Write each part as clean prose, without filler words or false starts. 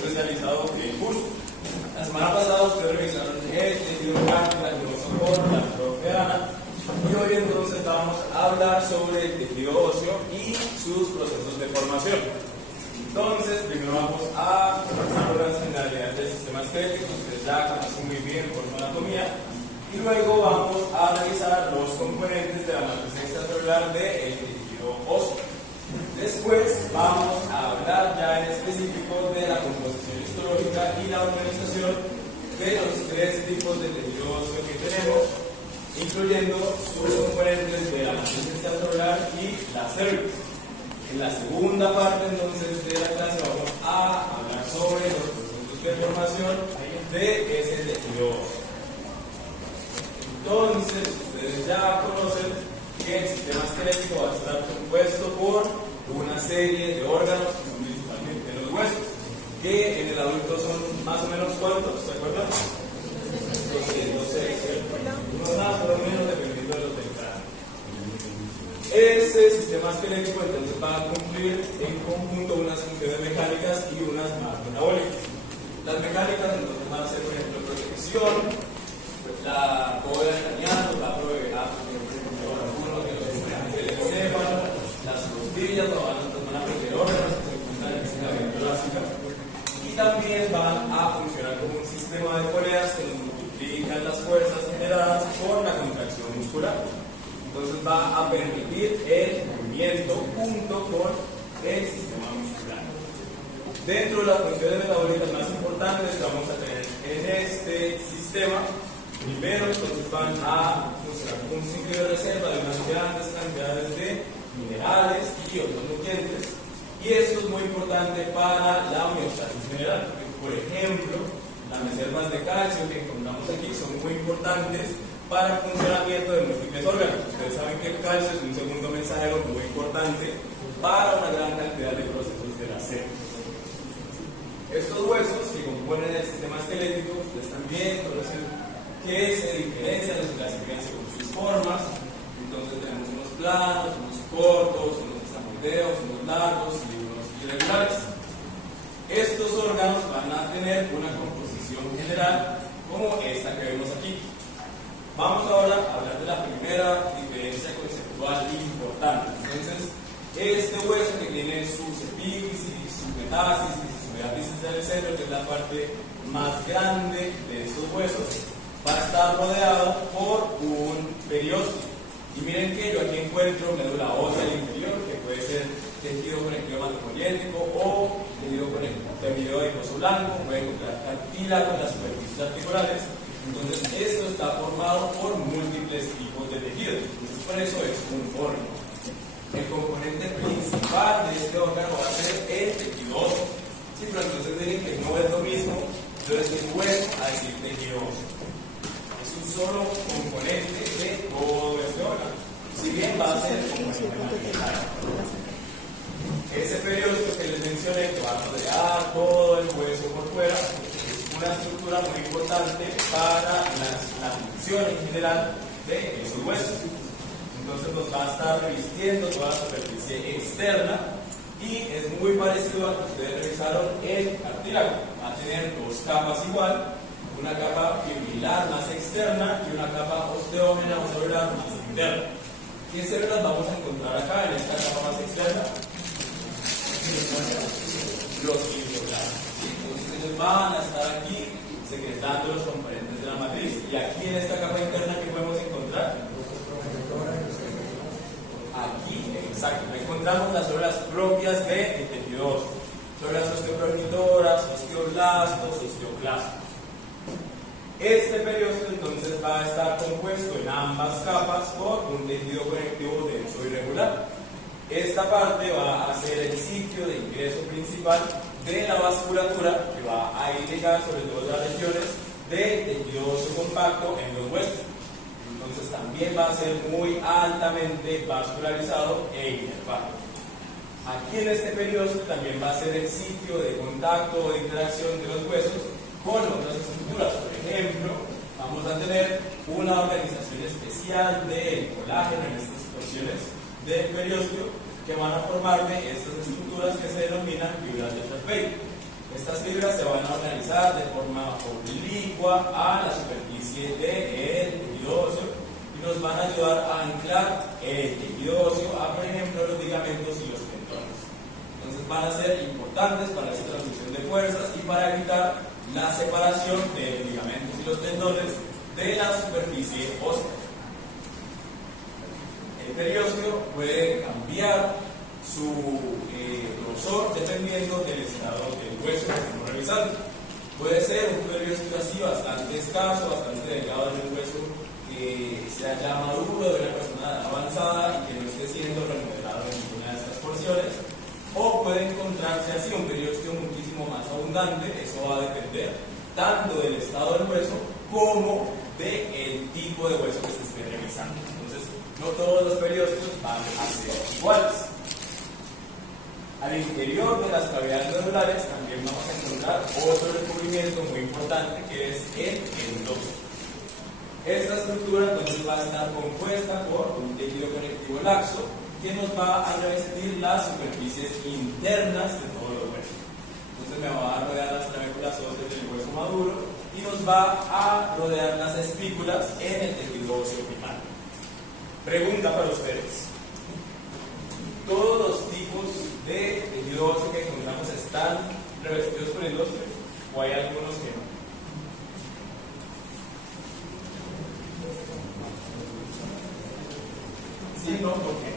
especializado en curso. La semana pasada ustedes revisaron el tejido blanco, la soporte, la proteana, y hoy entonces vamos a hablar sobre el tejido óseo y sus procesos de formación. Entonces, primero vamos a repasar las generalidades del sistema esquelético, ustedes ya conocen muy bien por su anatomía, y luego vamos a revisar los componentes de la matriz extracelular del tejido óseo. Después vamos a hablar ya en específico de la composición histológica y la organización de los tres tipos de tejido óseo que tenemos, incluyendo sus componentes de la matriz extracelular y la cervix. En la segunda parte entonces de la clase vamos a hablar sobre los procesos de formación de ese tejido óseo. Entonces, ustedes ya conocen que el sistema esquelético va a estar compuesto por una serie de órganos, que son principalmente los huesos, que en el adulto son más o menos ¿cuántos? ¿Se acuerdan? 206, unos más o menos dependiendo de los del cráneo. Ese sistema esquelético entonces va a cumplir en conjunto unas funciones mecánicas y unas más metabólicas. Las mecánicas entonces van a ser, por ejemplo, protección, la bóveda craneal va a proveer algunos de los integrantes del encéfalo, las costillas van a proveer órganos que se encuentran en la vía torácica, y también van a funcionar como un sistema de poleas que nos multiplican las fuerzas generadas por la contracción muscular. Entonces va a permitir el movimiento junto con el sistema muscular. Dentro de las funciones metabólicas más importantes que vamos a tener en este sistema, primero entonces van a funcionar como un ciclo de reserva de unas grandes cantidades de minerales y otros nutrientes, y esto es muy importante para la homeostasis general, porque, por ejemplo, las reservas de calcio que encontramos aquí son muy importantes para el funcionamiento de múltiples órganos. Ustedes saben que el calcio es un segundo mensajero muy importante para una gran cantidad de procesos de la célula. Estos huesos que componen el sistema esquelético, ustedes también conocen que se diferencian, se clasifican según sus formas. Entonces tenemos unos planos, unos cortos, unos estamoideos, unos largos y unos irregulares. Estos órganos van a tener una composición general como esta que vemos aquí. Vamos ahora a hablar de la primera diferencia conceptual importante. Entonces, este hueso que tiene sus epífisis, sus metasis y sus metáfisis del centro, que es la parte más grande de estos huesos, va a estar rodeado por un periósteo. Y miren que yo aquí encuentro médula ósea al interior, que puede ser tejido conectivo hematopoyético o tejido conectivo adiposo blanco, puede encontrar cartílago en las superficies articulares. Entonces, esto está formado por múltiples tipos de tejidos. Entonces, por eso es un órgano. El componente principal de este órgano va a ser el tejido óseo. Sí, pero entonces dicen que no es lo mismo yo decir hueso a decir tejido óseo. Es un solo componente de todo este órgano. Si bien va a ser el componente ese periósteo que les mencioné, que va a rodear todo el hueso por fuera, una estructura muy importante para la función en general de esos huesos. Entonces nos va a estar revistiendo toda la superficie externa y es muy parecido a que ustedes revisaron el cartílago. Va a tener dos capas igual, una capa fibrilar más externa y una capa osteógena o celular más interna. ¿Qué células vamos a encontrar acá en esta capa más externa? Los fibroblastos. Entonces van a estar aquí secretando los componentes de la matriz, y aquí en esta capa interna que podemos encontrar aquí, exacto, encontramos las células propias del tejido óseo, células osteoprogenitoras, osteoblastos, osteoclastos. Este periósteo entonces va a estar compuesto en ambas capas por un tejido conectivo denso irregular. Esta parte va a ser el sitio de ingreso principal de la vasculatura, que va a irrigar sobre todo las regiones del tejido óseo compacto en los huesos. Entonces también va a ser muy altamente vascularizado e inervado. Aquí en este periósteo también va a ser el sitio de contacto o de interacción de los huesos con otras estructuras. Por ejemplo, vamos a tener una organización especial del colágeno en estas porciones del periósteo que van a formarme estas estructuras que se denominan fibras de Schwarzbeck. Estas Estas fibras se van a organizar de forma oblicua a la superficie del tejido óseo y nos van a ayudar a anclar el tejido óseo a, por ejemplo, los ligamentos y los tendones. Entonces van a ser importantes para esa transmisión de fuerzas y para evitar la separación de los ligamentos y los tendones de la superficie ósea. El periósteo puede cambiar su grosor dependiendo del estado del hueso que estamos revisando. Puede ser un periósteo así bastante escaso, bastante delgado en el hueso, que sea ya maduro de una persona avanzada y que no esté siendo remodelado en ninguna de estas porciones. O puede encontrarse así un periósteo muchísimo más abundante. Eso va a depender tanto del estado del hueso como del tipo de hueso que se esté revisando. Entonces, no todos los periósteos van a ser iguales. Al interior de las cavidades medulares también vamos a encontrar otro recubrimiento muy importante que es el endósteo. Esta estructura entonces va a estar compuesta por un tejido conectivo laxo que nos va a revestir las superficies internas de todos los huesos. Entonces me va a rodear las trabéculas óseas del hueso maduro y nos va a rodear las espículas en el tejido óseo primario. Pregunta para ustedes. ¿Todos los tipos de tejido óseo que encontramos están revestidos por endósteo o hay algunos que no? Sí, no, ¿por qué?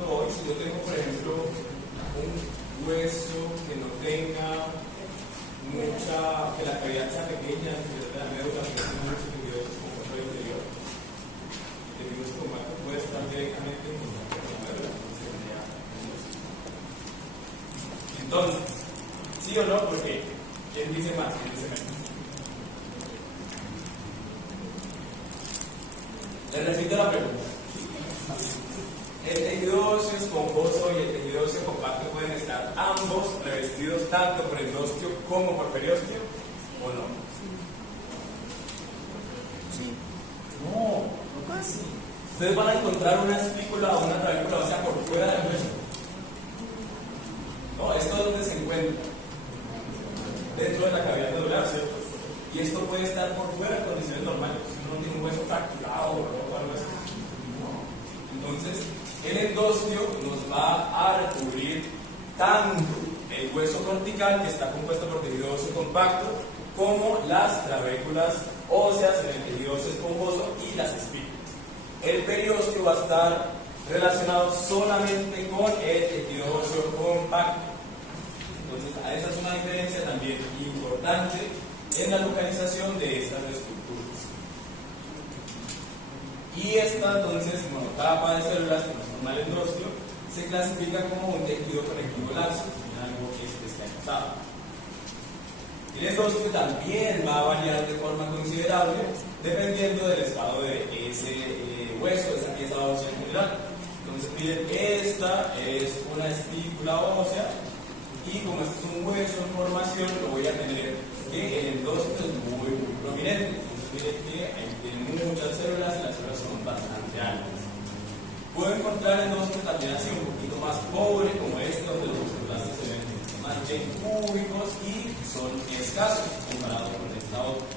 No, y si yo tengo, por ejemplo, un hueso que no tenga mucha, que la cavidad sea pequeña, que la médula que tenga mucho tejido como por el interior, el tejido estomacal puede estar directamente en contacto con la médula. Entonces, ¿sí o no? ¿Por qué? ¿Quién dice más? ¿Quién dice menos? Les repito la pregunta. El tejido óseo esponjoso y el tejido óseo compacto pueden estar ambos revestidos tanto por endósteo como por periósteo, ¿o no? Sí. No, no casi. Ustedes van a encontrar una espícula o una trabécula ósea por fuera del hueso. No, ¿esto es donde se encuentra? Dentro de la cavidad medular, ¿cierto? Y esto puede estar por fuera en condiciones normales. Si uno tiene un hueso fracturado o algo así. Entonces, el endósteo nos va a recubrir tanto el hueso cortical, que está compuesto por tejido óseo compacto, como las trabéculas óseas en el tejido óseo esponjoso y las espículas. El periósteo va a estar relacionado solamente con el tejido óseo compacto. Entonces, esa es una diferencia también importante en la localización de estas estructuras. Y esta, entonces, monocapa de células que nos forma el endósteo se clasifica como un tejido conectivo laxo, en algo que es especializado. El endósteo también va a variar de forma considerable dependiendo del estado de ese hueso, de esa pieza ósea en general. Entonces, miren, esta es una espícula ósea y como este es un hueso en formación, lo voy a tener que el endósteo es muy prominente. Miren que ahí tiene muchas células y las células son bastante altas. Puedo encontrar endósteo también así un poquito más pobre, como este, donde los celulares se ven más bien cúbicos y son escasos comparado con esta otra.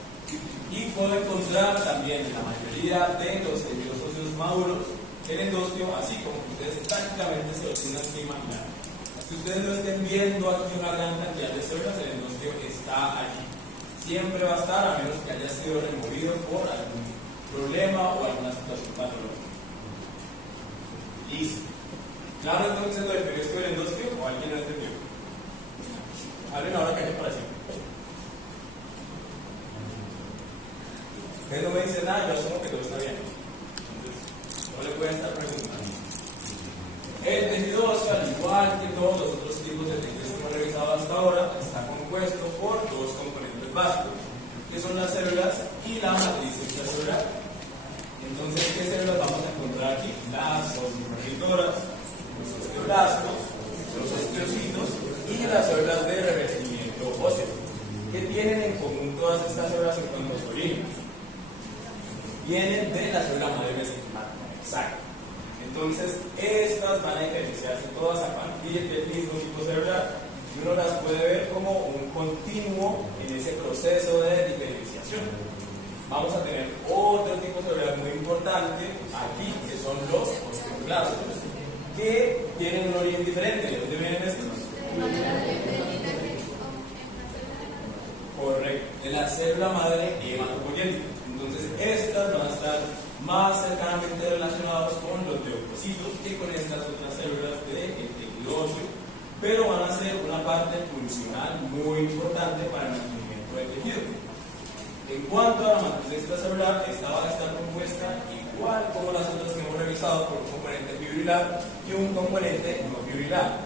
Y puedo encontrar también en la mayoría de los tejidos óseos maduros el endósteo así como ustedes prácticamente se lo tienen que imaginar. Si ustedes no estén viendo aquí una gran cantidad de células, el endósteo está allí. Siempre va a estar, a menos que haya sido removido por algún problema o alguna situación patológica. Listo. ¿Claro entonces lo del periósteo del endósteo o alguien no entendió? Hablen ahora que hay para siempre. Ustedes no me dicen nada, yo asumo que todo está bien. Entonces, no le pueden estar preguntando. El tejido óseo, al igual que todos los otros tipos de tejidos que hemos revisado hasta ahora, está compuesto por dos componentes básicos, que son las células y la matriz extracelular. Entonces, ¿qué células vamos a encontrar aquí? Las osmoreceptoras, los osteoblastos, los osteocitos y las células de revestimiento óseo. ¿Qué tienen en común todas estas células en cuanto a su origen? vienen de la célula madre mesenquimal. Exacto. Entonces, estas van a diferenciarse todas a partir del mismo tipo celular y uno las puede ver como un continuo en ese proceso de diferenciación. Vamos a tener otro tipo celular muy importante aquí, que son los osteoblastos, que tienen un origen diferente. ¿De dónde vienen estos? Correcto, de la célula madre hematopoyética. Entonces, estas van a estar más cercanamente relacionados con los leucocitos que con estas otras células del tejido óseo, pero van a ser una parte funcional muy importante para el mantenimiento del tejido. En cuanto a la matriz extracelular, esta va a estar compuesta igual como las otras que hemos revisado por un componente fibrilar y un componente no fibrilar.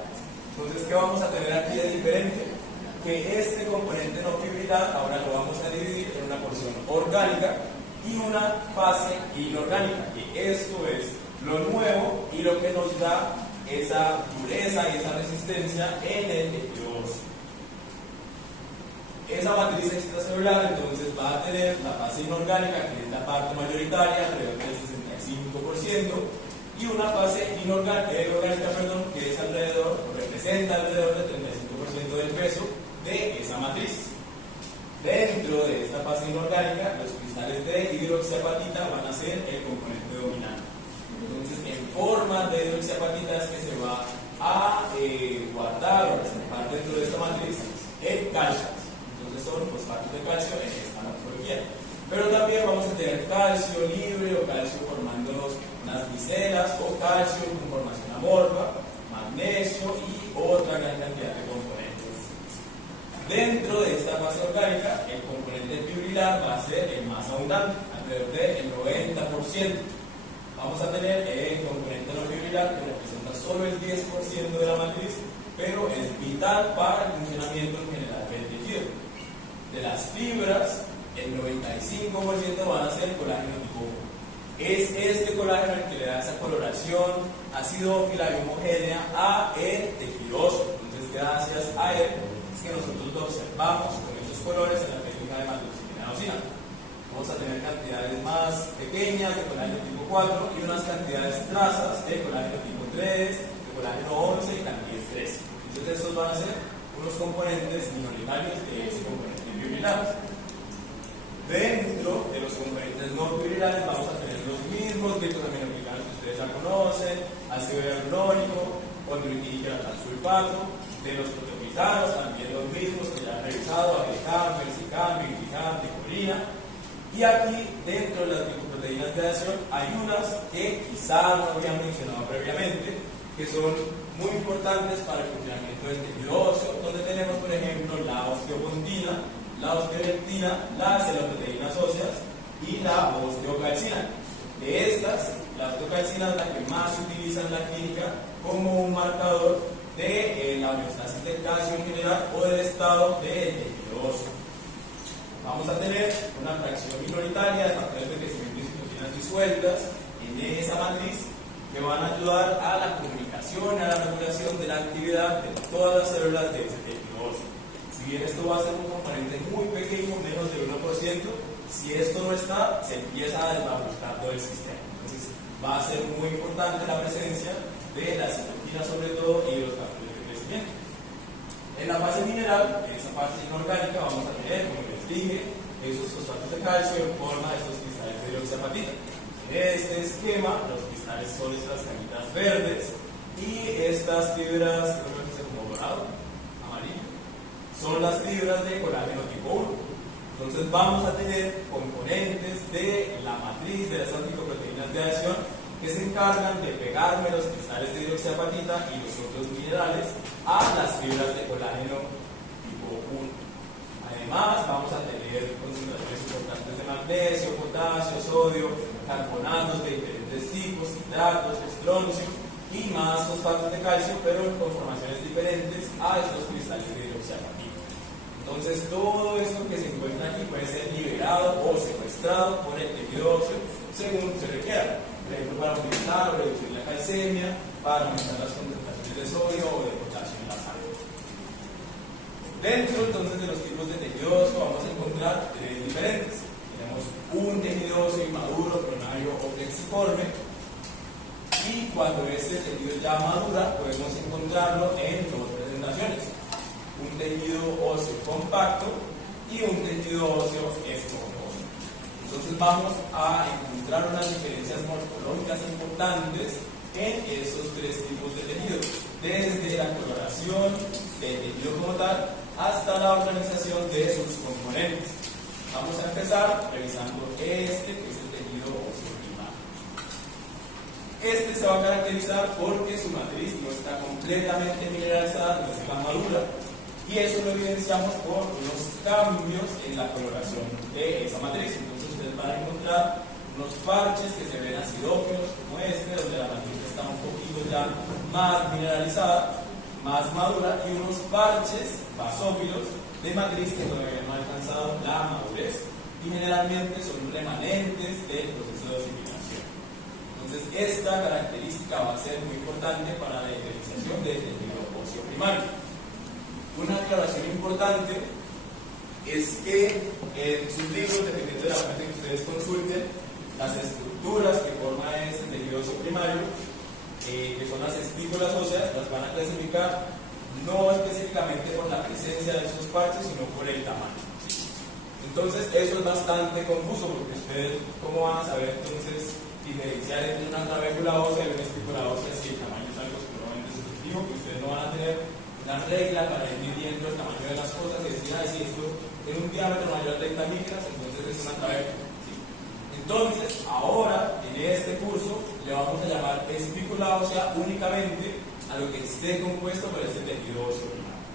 Entonces, ¿qué vamos a tener aquí de diferente? Que este componente no fibrilar ahora lo vamos a dividir en una porción orgánica y una fase inorgánica, que esto es lo nuevo y lo que nos da esa dureza y esa resistencia en el tejido óseo. Esa matriz extracelular entonces va a tener la fase inorgánica, que es la parte mayoritaria, alrededor del 65%, y una fase orgánica, que es representa alrededor del 35% del peso de esa matriz. Dentro de esta fase inorgánica, los cristales de hidroxiapatita van a ser el componente dominante. Entonces, en forma de hidroxiapatita es que se va a guardar o presentar dentro de esta matriz el calcio. Entonces, son fosfatos de calcio en esta morfología. Pero también vamos a tener calcio libre o calcio formando unas micelas o calcio con formación amorfa, magnesio y otra gran cantidad de componentes. Dentro de esta fase orgánica, el componente fibrilar va a ser el más abundante, alrededor del 90%. Vamos a tener el componente no fibrilar, que representa solo el 10% de la matriz, pero es vital para el funcionamiento en general del tejido. De las fibras, el 95% van a ser colágeno tipo 1. Es este colágeno el que le da esa coloración acidófila y homogénea a el tejido óseo. Entonces, gracias a él, es que nosotros lo observamos con esos colores en la técnica de matricina. Vamos a tener cantidades más pequeñas de colágeno tipo 4 y unas cantidades trazas de colágeno tipo 3, de colágeno 11 y también 13. Entonces, estos van a ser unos componentes minoritarios de ese componente fibrilar. Dentro de los componentes no fibrilares vamos a tener los mismos glicosaminoglicanos que ustedes ya conocen, ácido hialurónico, condroitínica sulfato. De los proteoglicanos también los mismos que ya han revisado, agrican, persicam, viglicam, picolina. Y aquí, dentro de las glicoproteínas de adhesión, hay unas que quizás no habían mencionado previamente, que son muy importantes para el funcionamiento del tejido óseo, donde tenemos, por ejemplo, la osteopontina, la osteolectina, las celoproteínas óseas y la osteocalcina. De estas, la osteocalcina es la que más se utiliza en la clínica como un marcador de la homeostasis del calcio en general o del estado del tejido óseo. Vamos a tener una fracción minoritaria de factores de crecimiento y citocinas disueltas en esa matriz que van a ayudar a la comunicación y a la regulación de la actividad de todas las células de ese tejido óseo. Si bien esto va a ser un componente muy pequeño, menos del 1%, si esto no está, se empieza a desbaratar todo el sistema. Entonces, va a ser muy importante la presencia de la citocina sobre todo y de los factores de crecimiento. En la fase mineral, en esa fase inorgánica, vamos a tener, como les dije, esos fosfatos de calcio en forma de estos cristales de hidroxiapatita. En este esquema, los cristales son estas camitas verdes y estas fibras, creo que es como dorado, amarillo, son las fibras de colágeno tipo 1. Entonces vamos a tener componentes de la matriz de esas glicoproteínas de adhesión que se encargan de pegarme los cristales de hidroxiapatita y los otros minerales a las fibras de colágeno tipo 1. Además, vamos a tener concentraciones importantes de magnesio, potasio, sodio, carbonatos de diferentes tipos, hidratos, estroncio y más fosfatos de calcio, pero en conformaciones diferentes a estos cristales de hidroxiapatita. Entonces, todo esto que se encuentra aquí puede ser liberado o secuestrado por el tejido óseo según se requiera. Por ejemplo, para aumentar o reducir la calcemia, para aumentar las concentraciones de sodio o de potasio en la sangre. Dentro entonces de los tipos de tejido óseo vamos a encontrar tres diferentes. Tenemos un tejido óseo inmaduro forme, y cuando este tejido ya madura podemos encontrarlo en dos presentaciones: un tejido óseo compacto y un tejido óseo esponjoso. Entonces vamos a encontrar unas diferencias morfológicas importantes en esos tres tipos de tejidos, desde la coloración del tejido como tal hasta la organización de sus componentes. Vamos a empezar revisando este, que es el tejido óseo primario. Este se va a caracterizar porque su matriz no está completamente mineralizada, no está madura, y eso lo evidenciamos por unos cambios en la coloración de esa matriz. Entonces ustedes van a encontrar unos parches que se ven acidófilos como este, donde la matriz está un poquito ya más mineralizada, más madura, y unos parches basófilos de matriz que todavía no han alcanzado la madurez y generalmente son remanentes del proceso de osificación. Entonces esta característica va a ser muy importante para la diferenciación del tejido óseo primario. Una aclaración importante es que en sus libros, dependiendo de la parte que ustedes consulten, las estructuras que forma este tejido óseo primario, que son las espículas óseas, las van a clasificar no específicamente por la presencia de esos parches, sino por el tamaño. Entonces eso es bastante confuso, porque ustedes ¿cómo van a saber entonces diferenciar entre una clavícula ósea y una espícula ósea si el tamaño es algo sumamente subjetivo? Que ustedes no van a tener una regla para ir midiendo el tamaño de las cosas y decir, si esto tiene un diámetro mayor de 30 micras, entonces es una clavícula. Entonces, ahora, en este curso, le vamos a llamar espícula ósea únicamente a lo que esté compuesto por este tejido óseo primario.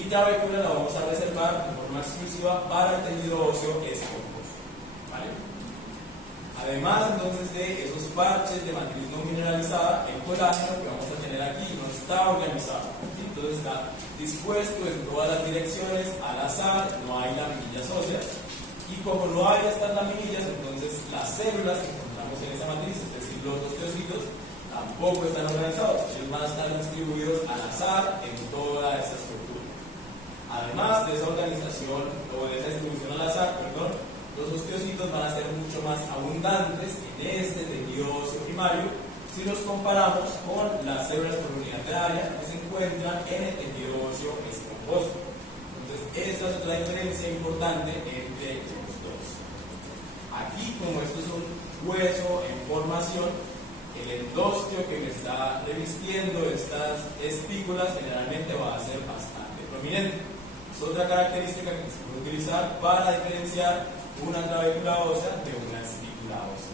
Y clavícula la vamos a reservar de forma exclusiva para el tejido óseo esponjoso. ¿Vale? Además, entonces, de esos parches de matriz no mineralizada, el colágeno que vamos a tener aquí no está organizado. ¿Sí? Entonces, está dispuesto en todas las direcciones, al azar, no hay laminillas óseas. Y como no hay estas laminillas, entonces las células que encontramos en esa matriz, es decir, los osteocitos, tampoco están organizados. Ellos van a estar distribuidos al azar en toda esa estructura. Además de esa organización, o de esa distribución al azar, perdón, los osteocitos van a ser mucho más abundantes en este tejido óseo primario si los comparamos con las células por unidad de área que se encuentran en el tejido óseo esponjoso. Esta es otra diferencia importante entre los dos. Aquí, como esto es un hueso en formación, el endostio que me está revistiendo estas espículas generalmente va a ser bastante prominente. Es otra característica que se puede utilizar para diferenciar una clavícula ósea de una espícula ósea.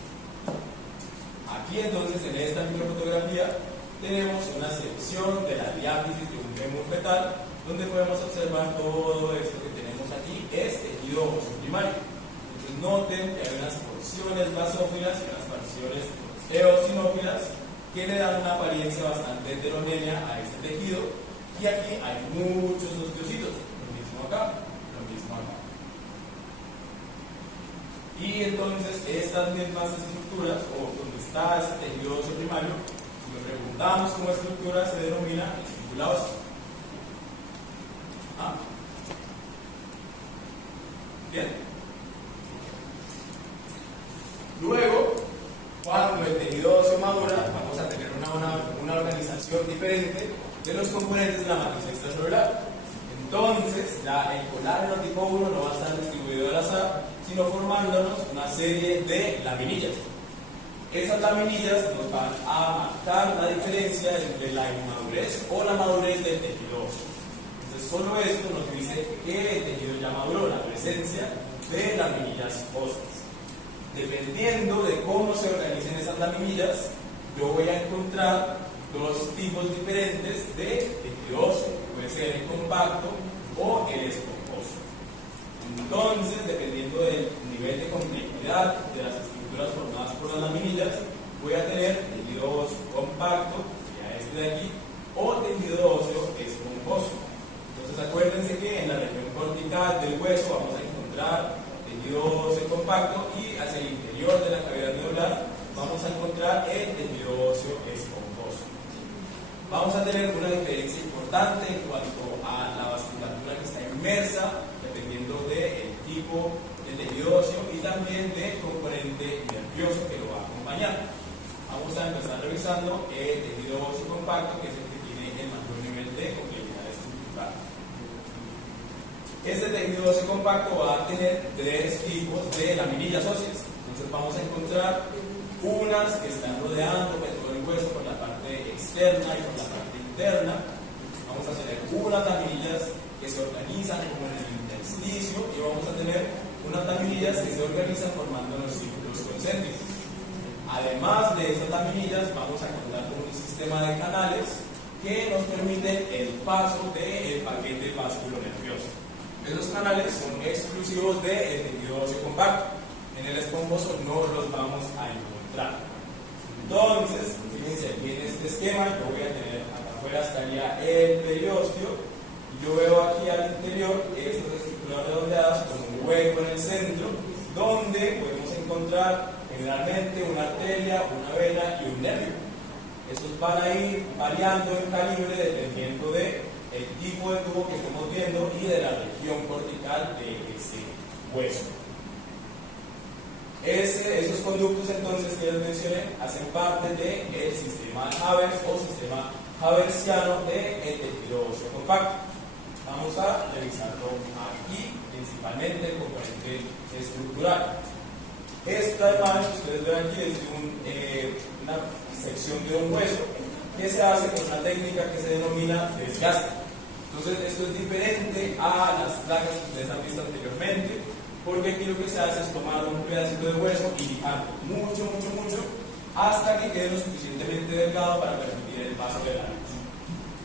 Aquí entonces, en esta microfotografía, tenemos una sección de la diáfisis de un fémur fetal, donde podemos observar todo esto que tenemos aquí, es tejido óseo primario. Entonces noten que hay unas porciones basófilas y unas porciones eosinófilas que le dan una apariencia bastante heterogénea a este tejido, y aquí hay muchos osteocitos, lo mismo acá, lo mismo acá. Y entonces estas mismas estructuras, o donde está este tejido óseo primario, si nos preguntamos cómo estructura, se denomina espícula ósea. Bien. Luego, cuando el tejido óseo madura, vamos a tener una organización diferente de los componentes de la matriz extracelular. Entonces, el colágeno tipo 1 no va a estar distribuido al azar, sino formándonos una serie de laminillas. Esas laminillas nos van a marcar la diferencia entre la inmadurez o la madurez del tejido óseo. Solo esto nos dice que el tejido ya maduró, la presencia de laminillas óseas. Dependiendo de cómo se organicen esas laminillas, yo voy a encontrar dos tipos diferentes de tejido óseo. Puede ser el compacto o el esponjoso. Entonces, dependiendo del nivel de complejidad de las estructuras formadas por las laminillas, voy a tener tejido óseo compacto, ya este de aquí, o tejido óseo esponjoso. Entonces acuérdense que en la región cortical del hueso vamos a encontrar tejido óseo compacto, y hacia el interior de la cavidad neural vamos a encontrar el tejido óseo esponjoso. Vamos a tener una diferencia importante en cuanto a la vasculatura que está inmersa, dependiendo del tipo de tejido óseo y también del componente nervioso que lo va a acompañar. organizando el tejido óseo compacto, que es el que tiene el mayor nivel de complejidad estructural. Este tejido óseo compacto va a tener tres tipos de laminillas óseas. Entonces vamos a encontrar unas que están rodeando todo el hueso por la parte externa y por la parte interna. Vamos a tener unas laminillas que se organizan como en el intersticio y vamos a tener unas laminillas que se organizan formando los círculos concéntricos. Además de esas laminillas, vamos a contar con un sistema de canales que nos permiten el paso del paquete vasculonervioso. Esos canales son exclusivos del tejido óseo compacto. En el esponjoso no los vamos a encontrar. Entonces, fíjense aquí en este esquema, yo voy a tener acá afuera estaría el periósteo. Yo veo aquí al interior estas estructuras redondeadas con un hueco en el centro, donde podemos encontrar generalmente una arteria, una vena y un nervio. Estos van a ir variando en calibre dependiendo del tipo de tubo que estemos viendo y de la región cortical de ese hueso. Esos conductos entonces que les mencioné hacen parte del sistema Havers o sistema haversiano del tejido óseo compacto. Vamos a revisarlo aquí, principalmente el componente estructural. Esta imagen que ustedes ven aquí es una sección de un hueso que se hace con una técnica que se denomina desgaste. Entonces esto es diferente a las placas que ustedes han visto anteriormente, porque aquí lo que se hace es tomar un pedacito de hueso y lijarlo mucho hasta que quede lo suficientemente delgado para permitir el paso de la luz.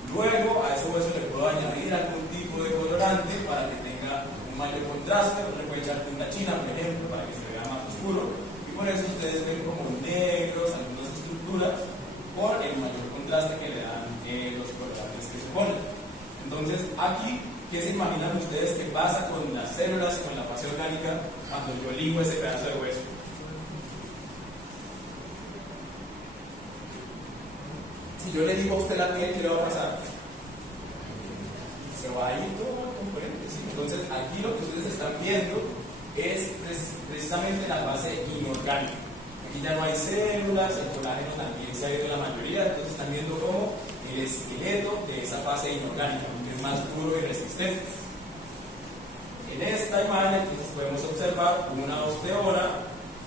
Luego a ese hueso le puedo añadir algún tipo de colorante para que tenga un mayor contraste. Le puedo echar tinta china, por ejemplo, para que se vea más oscuro, y por eso ustedes ven como negros algunas estructuras por el mayor contraste que le dan los colorantes que se ponen. Entonces aquí, ¿qué se imaginan ustedes que pasa con las células, con la fase orgánica, cuando yo lijo ese pedazo de hueso? Si yo le digo a usted la piel, ¿qué le va a pasar? Se va a ir todo el componente, ¿sí? Entonces aquí lo que ustedes están viendo es precisamente la fase inorgánica. Aquí ya no hay células, el colágeno también se ha ido la mayoría, entonces están viendo como el esqueleto de esa fase inorgánica, que es más duro y resistente. En esta imagen entonces podemos observar una osteona,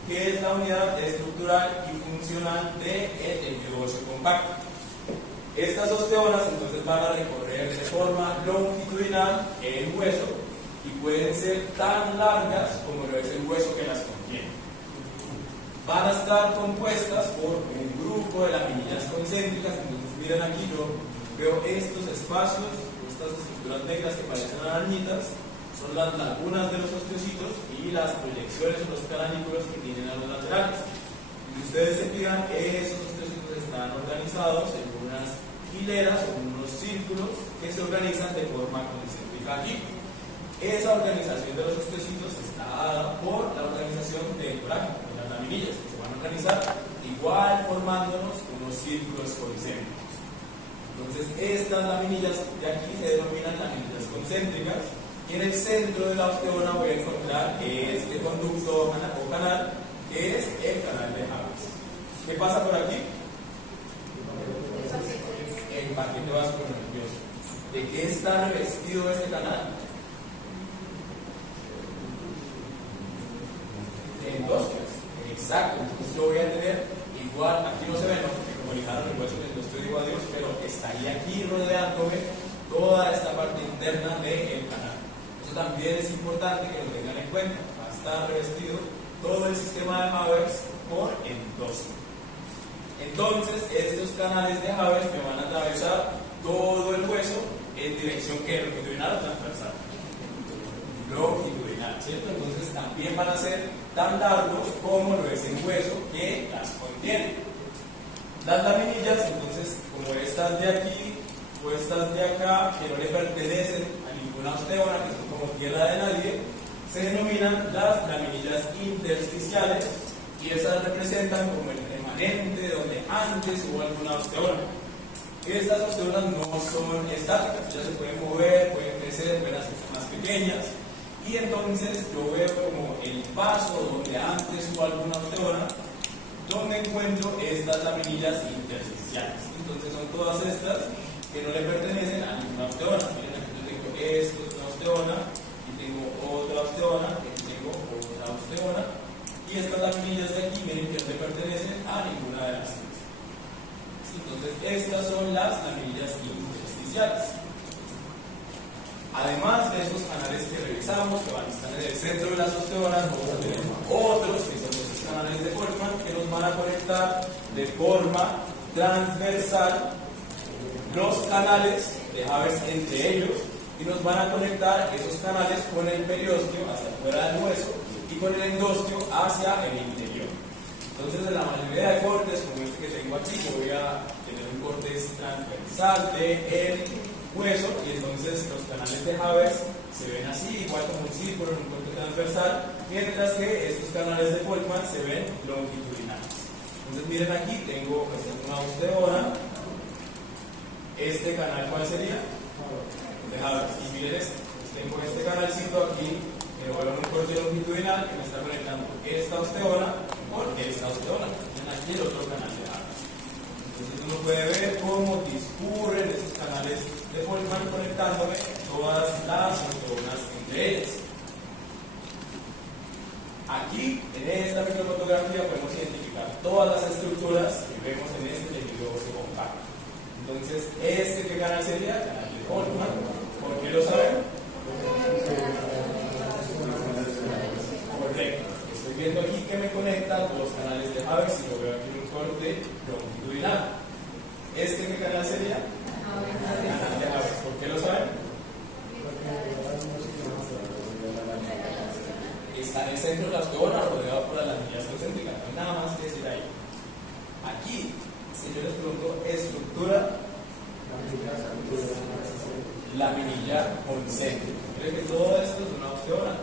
que es la unidad estructural y funcional del tejido óseo compacto. Estas osteonas entonces van a recorrer de forma longitudinal el hueso y pueden ser tan largas como lo es el hueso que las contiene. Van a estar compuestas por un grupo de laminillas concéntricas. Entonces miren aquí, yo veo estos espacios, estas estructuras negras que parecen arañitas, son las lagunas de los osteocitos y las proyecciones o los cranículos que tienen a los laterales. Si ustedes se fijan, esos osteocitos están organizados en unas hileras o unos círculos que se organizan de forma concéntrica aquí. Esa organización de los osteocitos está dada por la organización del colágeno, de las laminillas, que se van a organizar igual formándonos unos círculos concéntricos. Entonces estas laminillas de aquí se denominan laminillas concéntricas, y en el centro de la osteona voy a encontrar este conducto o canal, que es el canal de Havers. ¿Qué pasa por aquí? El paquete vasculonervioso. ¿De qué está revestido este canal? De endósteos. Exacto. Entonces yo voy a tener igual, aquí no se ve, ¿no? Porque como lijaron el hueso, les estoy digo adiós, pero estaría aquí rodeándome toda esta parte interna del canal. Eso también es importante que lo tengan en cuenta. Va a estar revestido todo el sistema de Havers por endósteo. Entonces, estos canales de Havers me van a atravesar todo el hueso en dirección que longitudinal o transversal. Longitudinal, ¿cierto? Entonces también van a ser tan largos como lo es el hueso que las contiene. Las laminillas, entonces, como estas de aquí o estas de acá, que no le pertenecen a ninguna osteona, que son como tierra de nadie, se denominan las laminillas intersticiales, y esas representan como el remanente donde antes hubo alguna osteona. Estas osteonas no son estáticas, ya se pueden mover, pueden crecer, pueden hacerse más pequeñas, y entonces yo veo como el paso donde antes hubo alguna osteona donde encuentro estas laminillas intersticiales. Entonces son todas estas que no le pertenecen a ninguna osteona. Miren, aquí yo tengo esto es una osteona, y tengo otra osteona, y aquí tengo otra osteona, y estas laminillas de aquí, miren que no le pertenecen a ninguna de las tres. Entonces estas son las laminillas intersticiales. Además de esos canales que revisamos, que van a estar en el centro de las osteonas, vamos a tener otros, que son esos canales de Volkmann, que nos van a conectar de forma transversal los canales de Haber entre ellos, y nos van a conectar esos canales con el periósteo hacia afuera del hueso y con el endosteo hacia el interior. Entonces, en la mayoría de cortes, como este que tengo aquí, yo voy a tener un corte transversal del hueso, y entonces los canales de Haber se ven así, igual como un círculo en un corte transversal, mientras que estos canales de Volkmann se ven longitudinales. Entonces, miren aquí, tengo una osteona. Este canal, ¿cuál sería? De Haber. Y miren este. Tengo este canalcito aquí, que lo voy a un corte longitudinal que me está conectando esta osteona con esta osteona. Miren aquí el otro canal de Haber. Entonces uno puede ver cómo discurren estos canales de Volkmann conectándome todas las osteonas entre ellas. Aquí, en esta microfotografía, podemos identificar todas las estructuras que vemos en este tejido óseo compacto. Entonces, ¿este qué canal sería? Canal de Volkmann. ¿Por qué lo saben? Correcto. Estoy viendo aquí que me conectan dos canales de Haber, si lo veo aquí en un corte longitudinal. ¿Este qué canal sería? Canal de Haber. ¿Por qué lo saben? Está en el centro de la osteona, rodeado por las laminillas concéntricas. No hay nada más que decir ahí. Aquí, si yo les pregunto estructura, laminilla concéntrica. Creo que todo esto es una osteona.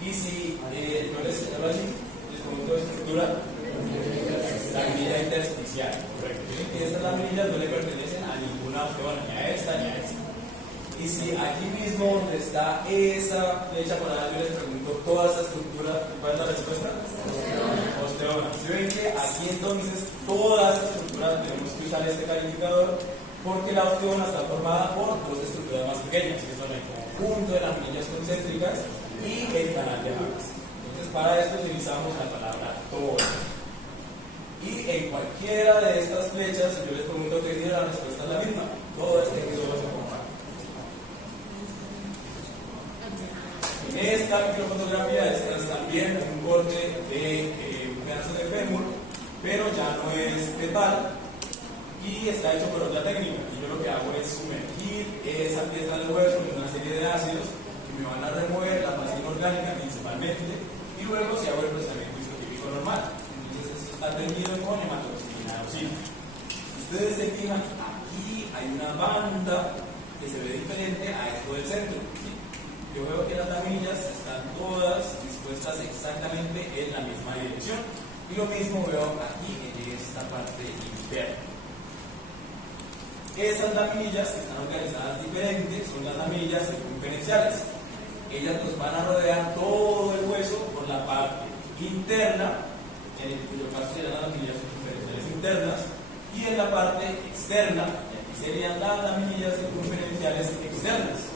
Y si yo les señalo así, les pregunto estructura, laminilla intersticial. Correcto. Miren que estas laminillas no le pertenecen a ninguna osteona, ni a esta ni a esta. Y si aquí mismo donde está esa flecha morada, yo les pregunto toda esta estructura, ¿cuál es la respuesta? Osteona. Si ven que aquí entonces toda esta estructura tenemos que usar este calificador, porque la osteona está formada por dos estructuras más pequeñas, que son el conjunto de las laminillas concéntricas y el canal de Haber. Entonces para esto utilizamos la palabra toda. Y en cualquiera de estas flechas, si yo les pregunto qué día, la respuesta es la misma. Todo este tejido óseo compacto. En esta microfotografía está también un corte de un pedazo de fémur, pero ya no es fetal y está hecho por otra técnica. Y yo lo que hago es sumergir esa pieza de hueso en una serie de ácidos que me van a remover la masa inorgánica principalmente, y luego se hago el procedimiento histoquímico normal. Entonces esto está teñido con hematoxilina eosina. Si ustedes se fijan, aquí hay una banda que se ve diferente a esto del centro. Yo veo que las laminillas están todas dispuestas exactamente en la misma dirección, y lo mismo veo aquí en esta parte interna. Estas laminillas que están organizadas diferentes son las laminillas circunferenciales. Ellas nos van a rodear todo el hueso por la parte interna, en el cuyo caso serían las laminillas circunferenciales internas, y en la parte externa, y aquí serían las laminillas circunferenciales externas.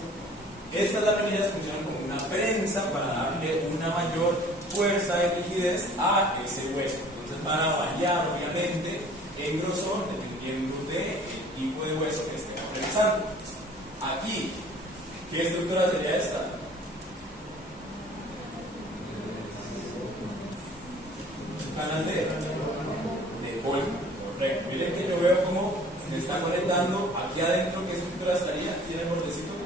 Estas laminillas funcionan como una prensa para darle una mayor fuerza y rigidez a ese hueso. Entonces van a variar, obviamente, en grosor dependiendo del tipo de hueso que estemos revisando. Aquí, ¿qué estructura sería esta? Canal de Volkmann. Correcto. Miren que yo veo cómo se está conectando aquí adentro. ¿Qué estructura estaría? ¿Tiene bordecito?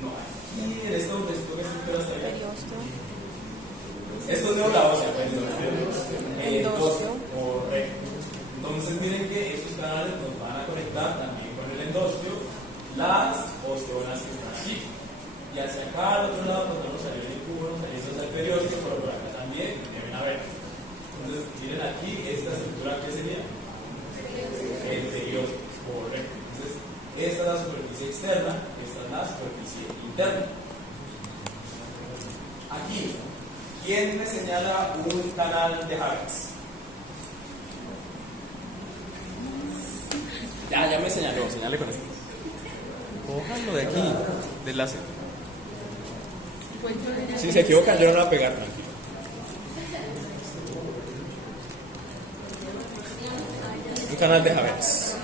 No, aquí en este bordecito, ¿qué estructura estaría? Esto es de la ósea, endosteo. Correcto. Entonces miren que estos canales nos van a conectar también con el endosteo, las osteonas que están aquí. Y hacia acá al otro lado nos vamos a ver el cubo, saliendo del periósteo, pero por acá también deben haber. Entonces miren aquí esta estructura, ¿qué sería? El periósteo. Correcto. Entonces esta es la superficie externa, esta es la superficie interna. Aquí, ¿quién me señala señala un canal de Havertz? Ya me señaló, señale con esto. Cójanlo de aquí, del láser. Si se equivocan, yo no lo voy a pegar, tranquilo. Un canal de Havertz.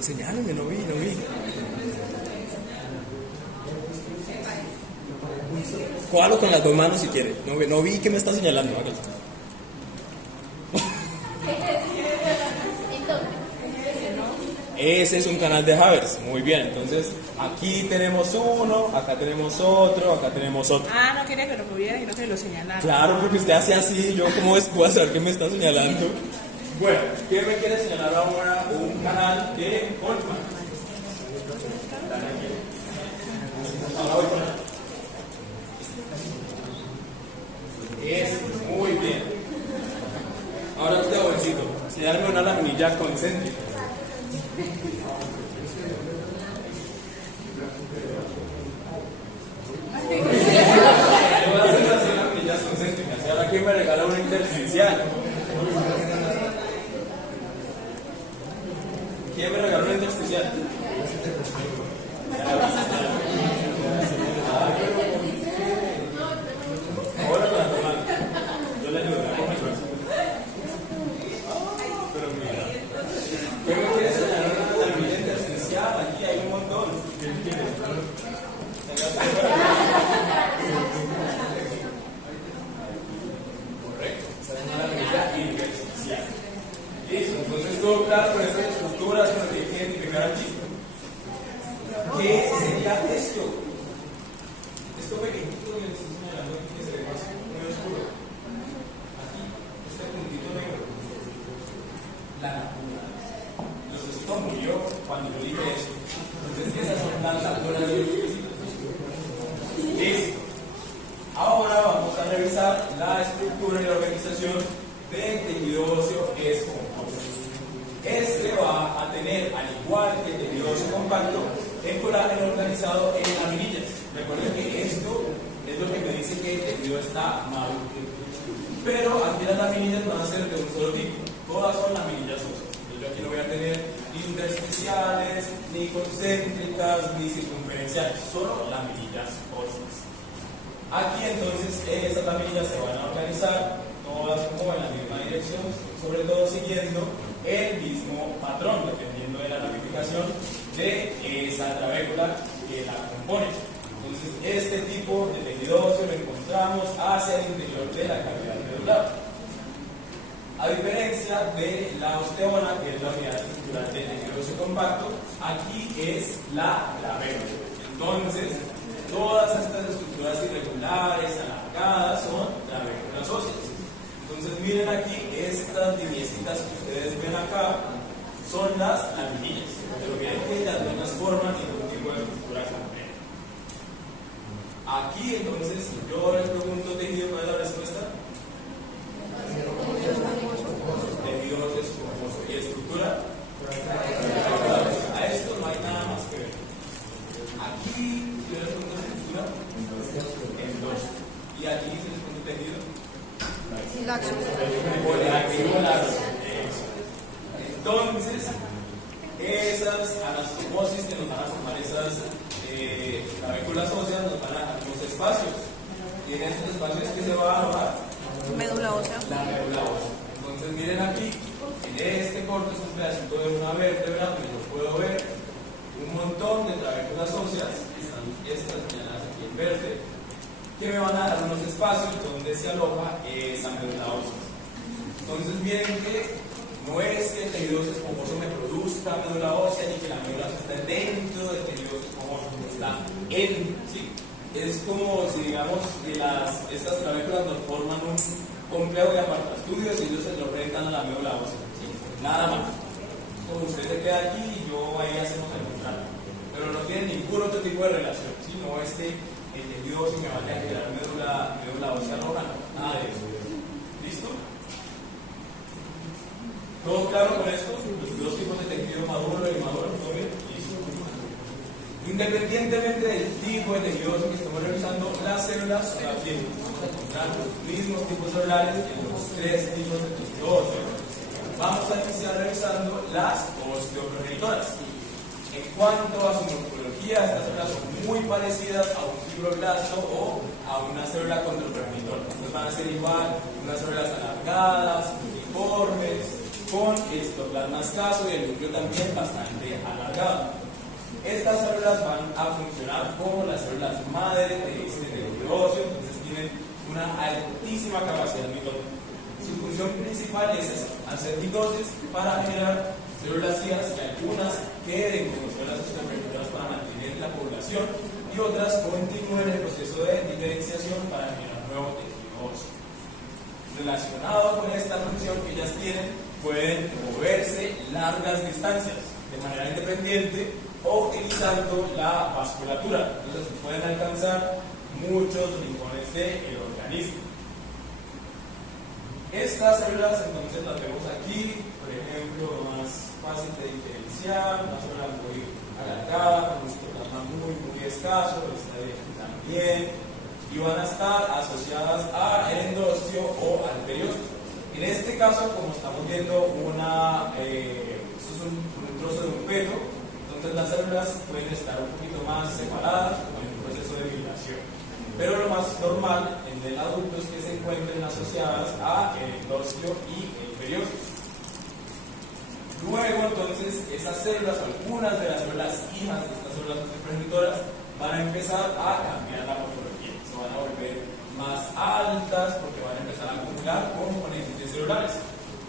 Señálame, no vi. Cójalo con las dos manos si quiere. No vi que me está señalando. Ese es un canal de Havertz. Muy bien, entonces aquí tenemos uno, acá tenemos otro, acá tenemos otro. Ah, no quería que lo moviera y no que lo señalara. Claro, porque usted hace así, yo cómo voy a saber que me está señalando. Bueno, ¿quién me quiere señalar ahora un canal de Boltzmann? Muy bien. Ahora usted, jovencito, señálame una laminilla concéntrica. Y ahora, ¿quién me regala una intersticial? ¿Quién me regaló una intersticial? Ahora con la tomada. Yo le ayudo, pero mira. ¿Qué me quiere señalar una laminilla intersticial? Aquí hay un montón. Correcto. Esa es una laminilla intersticial. Listo, entonces todo claro con estas estructuras que nos tiene que identificar aquí. ¿Qué sería esto? Esto pequeñito que le estoy señalando aquí que se ve más muy oscuro. Aquí, este puntito negro. La naturaleza. Nuestro murió cuando yo dije esto. Entonces esas son las lagunas de los requisitos. Listo. Ahora vamos a revisar la estructura y la organización del tejido óseo esponjoso. Este va a tener, al igual que el tejido óseo compacto, el colágeno organizado en laminillas. Recuerden que esto es lo que me dice que el tejido está maduro. Pero aquí las laminillas van a ser de un solo tipo. Todas son laminillas óseas. Yo aquí no voy a tener intersticiales, ni concéntricas, ni circunferenciales. Solo laminillas óseas. Aquí entonces estas laminillas se van a organizar todas como en la misma dirección, sobre todo siguiendo el mismo patrón, dependiendo de la ramificación de esa trabécula que la compone. Entonces este tipo de tejido óseo lo encontramos hacia el interior de la cavidad medular. A diferencia de la osteona, que es la unidad estructural del tejido óseo compacto, aquí es la trabécula. Entonces todas estas estructuras irregulares, alargadas, son trabéculas óseas. Entonces miren aquí, estas lineecitas que ustedes ven acá son las laminillas, pero miren que ellas no las forman ningún tipo de estructura completa. Aquí entonces yo les pregunto tejido, ¿cuál es la respuesta? Tejido óseo esponjoso. ¿Y estructura? A esto no hay nada más que ver. Aquí yo les pregunto estructura en dos. Y aquí se les pregunta tejido laxo. Entonces, esas anastomosis que nos van a formar esas trabéculas óseas nos van a dar unos espacios. Y en estos espacios que se va a arrojar Médula ósea. la médula ósea. Entonces miren aquí, en este corte es un pedacito de una vértebra donde yo puedo ver un montón de trabéculas óseas, están estas señaladas aquí en verde, que me van a dar unos espacios donde se aloja esa médula ósea. Entonces miren que no es que el tejido óseo esponjoso me produzca médula ósea ni que la médula ósea esté dentro del tejido óseo esponjoso, está en, ¿sí? Es como si digamos que estas trabéculas nos forman un complejo de apartaestudios y ellos se lo rentan a la médula ósea, ¿sí? Nada más. Como usted se queda aquí y yo ahí hacemos el contrato, pero no tiene ningún otro tipo de relación, ¿sí? No el tejido óseo me vaya a generar médula ósea roja, no, nada de eso. ¿Listo? ¿Todo claro con esto? Los dos tipos de tejido maduro y inmaduro, ¿todo bien? Listo. Independientemente del tipo de tejido óseo que estamos revisando, las células tienen, vamos a encontrar los mismos tipos celulares en los tres tipos de tejido óseo. Vamos a iniciar revisando las osteoprogenitoras. En cuanto a su morfología, estas células son muy parecidas a un fibroblasto o a una célula condroprogenitor. Entonces van a ser igual, unas células alargadas, uniformes, con citoplasma escaso y el núcleo también bastante alargado. Estas células van a funcionar como las células madre de este tejido óseo, entonces tienen una altísima capacidad mitótica. Su función principal es esa, hacer mitosis para generar células hijas y algunas queden como células osteoprogenitoras para mantener la población y otras continúen el proceso de diferenciación para generar nuevo tejido óseo. Relacionado con esta función que ellas tienen, pueden moverse largas distancias de manera independiente o utilizando la vasculatura. Entonces pueden alcanzar muchos rincones del organismo. Estas células entonces las vemos aquí, por ejemplo, más fácil de diferenciar, una célula muy alargada, con un citoplasma muy escaso, esta de aquí también, y van a estar asociadas al endostio o al periósteo. En este caso, como estamos viendo esto es un trozo de un feto, entonces las células pueden estar un poquito más separadas con el proceso de migración. Pero lo más normal en el adulto es que se encuentren asociadas a el endostio y el periósteo. Luego, entonces, esas células, algunas de las células hijas de estas células osteoprogenitoras, van a empezar a cambiar la morfología. Se van a volver más altas porque van a empezar a acumular componentes celulares.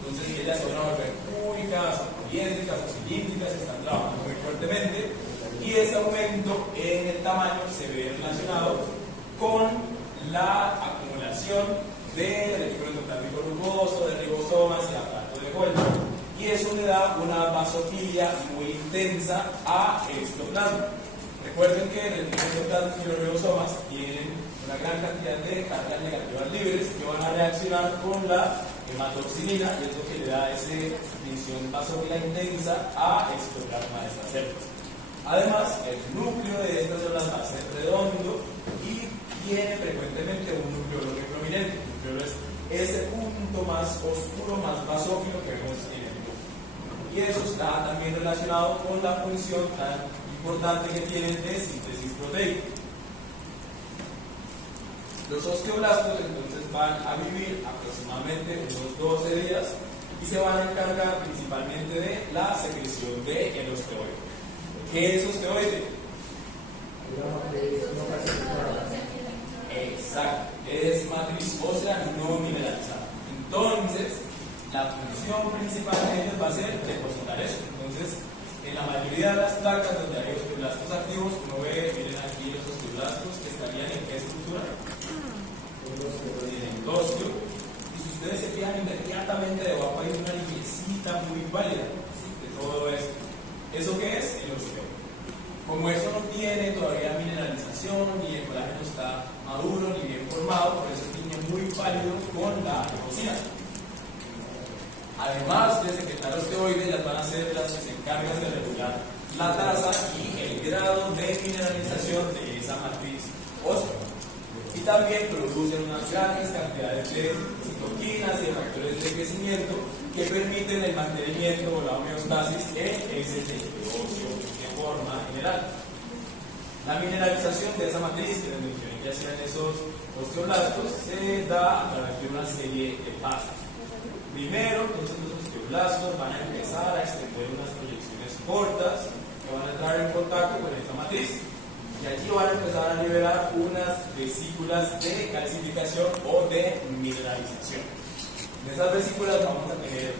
Entonces, ellas se van a volver cúbicas, o poliédricas, o cilíndricas, están trabajando muy fuertemente. Y ese aumento en el tamaño se ve relacionado con la acumulación del retículo endoplasmático rugoso, de ribosomas y aparato de Golgi. Y eso le da una vasofilia muy intensa a el citoplasma. Recuerden que el retículo endoplasmático y los ribosomas tienen una gran cantidad de cargas negativas libres que van a reaccionar con la hematoxilina y es lo que le da esa tensión vasofilia intensa a el citoplasma de estas células. Además, el núcleo de estas células va a ser redondo y tiene frecuentemente un nucleolo prominente. El nucleolo es ese punto más oscuro, más basófilo que vemos en el núcleo. Y eso está también relacionado con la función tan importante que tienen de síntesis proteica. Los osteoblastos entonces van a vivir aproximadamente unos 12 días y se van a encargar principalmente de la secreción del osteoide. ¿Qué es osteoide? Exacto, es matriz ósea no mineralizada. Entonces, la función principal de ellos va a ser depositar eso. Entonces, en la mayoría de las placas donde hay osteoblastos activos, uno ve, miren aquí los osteoblastos que estarían en qué estructura? En el endostio. Y si ustedes se fijan inmediatamente debajo hay una limpiecita muy válida de todo esto. ¿Eso qué es? El osteoide. Como eso no tiene todavía mineralización, ni el colágeno está maduro, ni bien formado, por eso tiene muy pálido con la leucina. Además de secretar osteoides, las van a ser las que se encargan de regular la tasa y el grado de mineralización de esa matriz ósea. Y también producen unas grandes cantidades de citoquinas y de factores de crecimiento que permiten el mantenimiento o la homeostasis en ese tejido óseo de forma general. La mineralización de esa matriz, que les mencioné que hacían esos osteoblastos, se da a través de una serie de pasos. Primero, entonces los osteoblastos van a empezar a extender unas proyecciones cortas que van a entrar en contacto con esta matriz. Y allí van a empezar a liberar unas vesículas de calcificación o de mineralización. En esas vesículas vamos a tener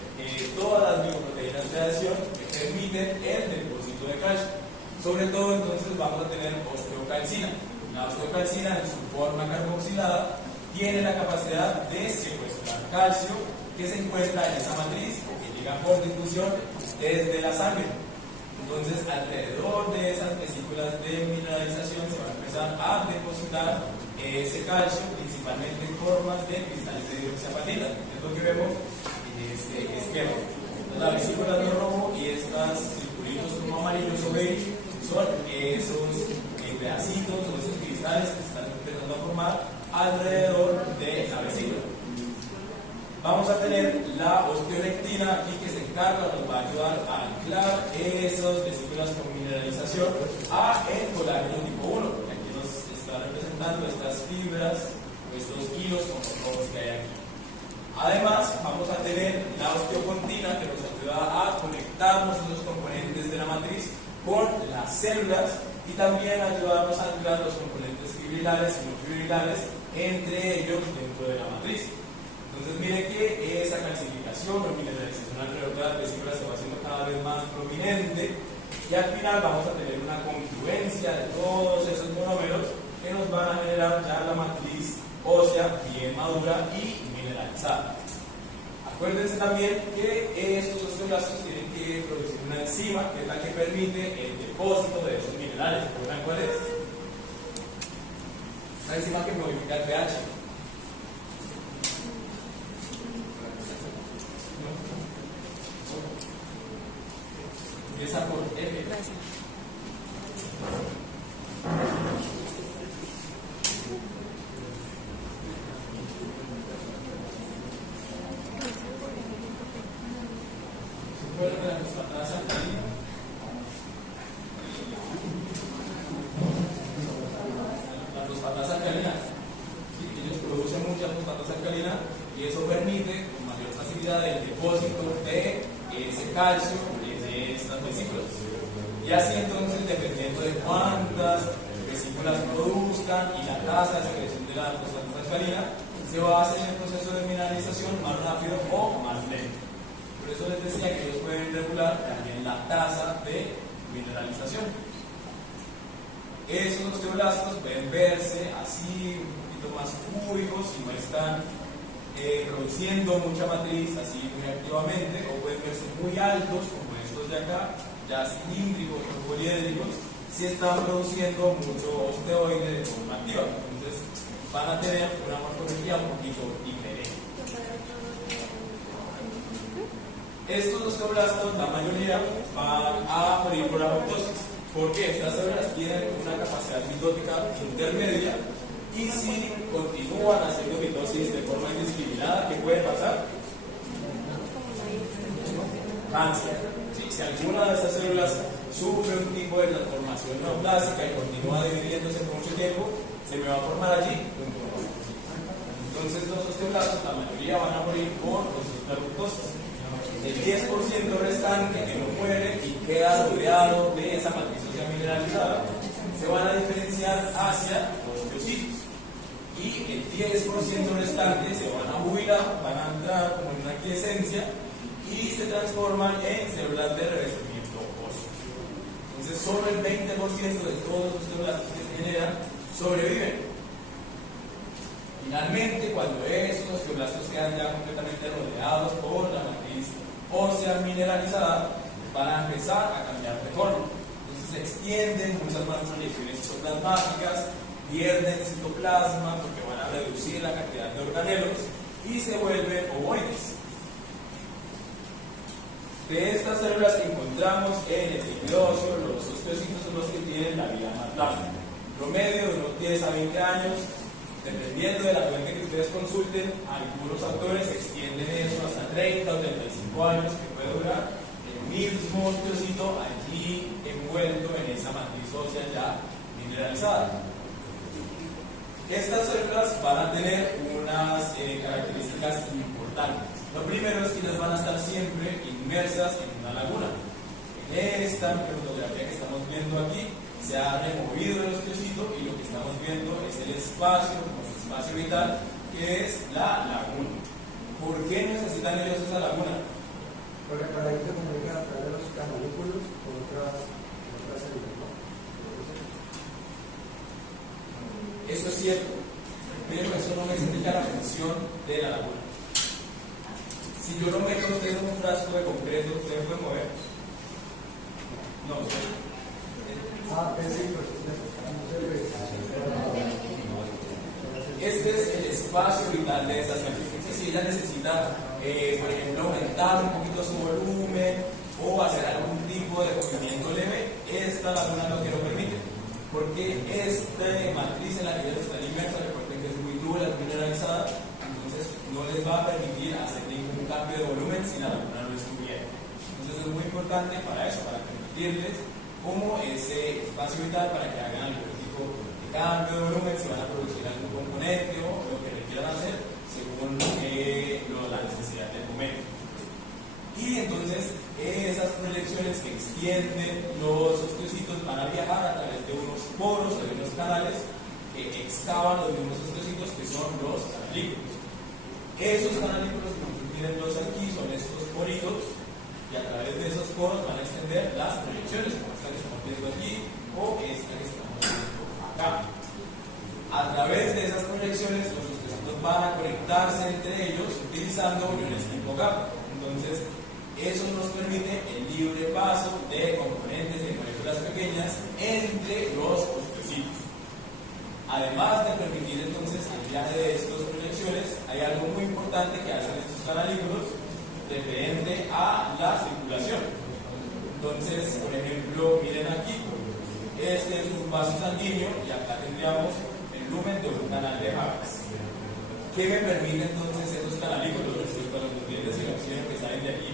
todas las bioproteínas de adhesión que permiten el depósito de calcio. Sobre todo, entonces, vamos a tener osteocalcina. La osteocalcina, en su forma carboxilada, tiene la capacidad de secuestrar calcio que se encuentra en esa matriz o que llega por difusión desde la sangre. Entonces, alrededor de esas vesículas de mineralización se va a empezar a depositar ese calcio, principalmente en formas de cristales de hidroxiapatita. Es lo que vemos en este esquema. La vesícula de rojo y estas circulitos como amarillos o beige son esos pedacitos o esos cristales que se están empezando a formar alrededor de la vesícula. Vamos a tener la osteolectina aquí que se encarga, nos va a ayudar a anclar esas vesículas con mineralización el colágeno tipo 1. Aquí nos está representando estas fibras, estos hilos con los rojos que hay aquí. Además, vamos a tener la osteocontina que nos ayuda a conectarnos esos componentes de la matriz con las células y también ayudarnos a anclar los componentes fibrilares y no fibrilares entre ellos dentro de la matriz. Entonces mire que esa calcificación o mineralización alrededor de las vesículas se va haciendo cada vez más prominente y al final vamos a tener una confluencia de todos esos monómeros que nos van a generar ya la matriz ósea bien madura y mineralizada. Acuérdense también que estos osteoblastos tienen que producir una enzima que es la que permite el depósito de esos minerales. ¿Recuerdan cuál es? Una enzima que modifica el pH. Empieza por F. Gracias. ¿Recuerdan la fosfatasa alcalina? La fosfatasa alcalina. Sí, ellos producen mucha fosfatasa alcalina y eso permite con mayor facilidad el depósito de ese calcio de estas vesículas. Y así entonces, dependiendo de cuántas vesículas produzcan y la tasa de secreción de la fosfatasa alcalina, se va a hacer el proceso de mineralización más rápido o más lento. Por eso les decía que ellos pueden regular también la tasa de mineralización. Esos osteoblastos pueden verse así, un poquito más cúbicos y no están produciendo mucha matriz así muy activamente, o pueden verse muy altos como estos de acá, ya cilíndricos o poliédricos, si están produciendo mucho osteoide de forma activa. Entonces van a tener una morfología un poquito diferente. Estos osteoblastos, la mayoría, van a morir por apoptosis. Porque estas células tienen una capacidad mitótica intermedia y si continúan haciendo mitosis de forma indiscriminada, ¿qué puede pasar? Cáncer. ¿Sí? Si alguna de estas células sufre un tipo de transformación neoplásica y continúa dividiéndose por mucho tiempo, se me va a formar allí un tumor. Entonces los osteoblastos, la mayoría van a morir por apoptosis. El 10% restante que no muere y queda rodeado de esa matriz ósea mineralizada se van a diferenciar hacia los osteocitos. Y el 10% restante se van a jubilar, van a entrar como en una quiescencia y se transforman en células de revestimiento óseo. Entonces, solo el 20% de todos los osteoblastos que se generan sobreviven. Finalmente, cuando esos osteoblastos quedan ya completamente rodeados por la matriz ósea mineralizada, van a empezar a cambiar de forma. Entonces se extienden muchas más proyecciones citoplasmáticas, pierden citoplasma porque van a reducir la cantidad de organelos y se vuelven ovoides. De estas células que encontramos en el tejido óseo, los osteocitos son los que tienen la vida más larga. Promedio de unos 10 a 20 años. Dependiendo de la fuente que ustedes consulten, algunos autores extienden eso hasta 30 o 35 años que puede durar el mismo osteocito allí envuelto en esa matriz ósea ya mineralizada. Estas células van a tener unas características importantes. Lo primero es que ellas van a estar siempre inmersas en una laguna. En esta fotografía que estamos viendo aquí, se ha removido el osteocito y lo que estamos viendo es el espacio, como el espacio vital, que es la laguna. ¿Por qué necesitan ellos esa laguna? Porque para ellos se comunican a través de los canalículos con otras células, ¿no? Eso es cierto, pero eso no me explica la función de la laguna. Si yo no meto a usted en un frasco de concreto, ¿usted me puede mover? No, este es el espacio vital de esa célula. Si ella necesita por ejemplo, aumentar un poquito su volumen o hacer algún tipo de movimiento leve, esta laguna no que lo permite. Porque esta matriz en la que ellos están inmersos, recuerden que es muy dura, es mineralizada, entonces no les va a permitir hacer ningún cambio de volumen si la laguna no estuviera. Entonces es muy importante para eso, para permitirles como ese espacio vital para que hagan algún tipo de cambio de volumen, si van a producir algún componente o lo que requieran hacer según la necesidad del momento. Y entonces esas proyecciones que extienden los osteocitos van a viajar a través de unos poros o de unos canales que excavan los mismos osteocitos que son los canalículos. Esos canalículos que tienen los aquí son estos poritos y a través de esos poros van a extender las proyecciones como esta que estamos viendo aquí o esta que estamos viendo acá. A través de esas proyecciones los osteocitos van a conectarse entre ellos utilizando uniones tipo GAP. Entonces eso nos permite el libre paso de componentes de moléculas pequeñas entre los osteocitos. Además de permitir entonces el viaje de estas proyecciones, hay algo muy importante que hacen estos canalículos referente a la circulación. Entonces, por ejemplo, miren aquí, este es un vaso sanguíneo y acá tendríamos el lumen de un canal de Hagas. ¿Qué me permite entonces estos canalículos respecto a los nutrientes y la oxígeno que salen de aquí?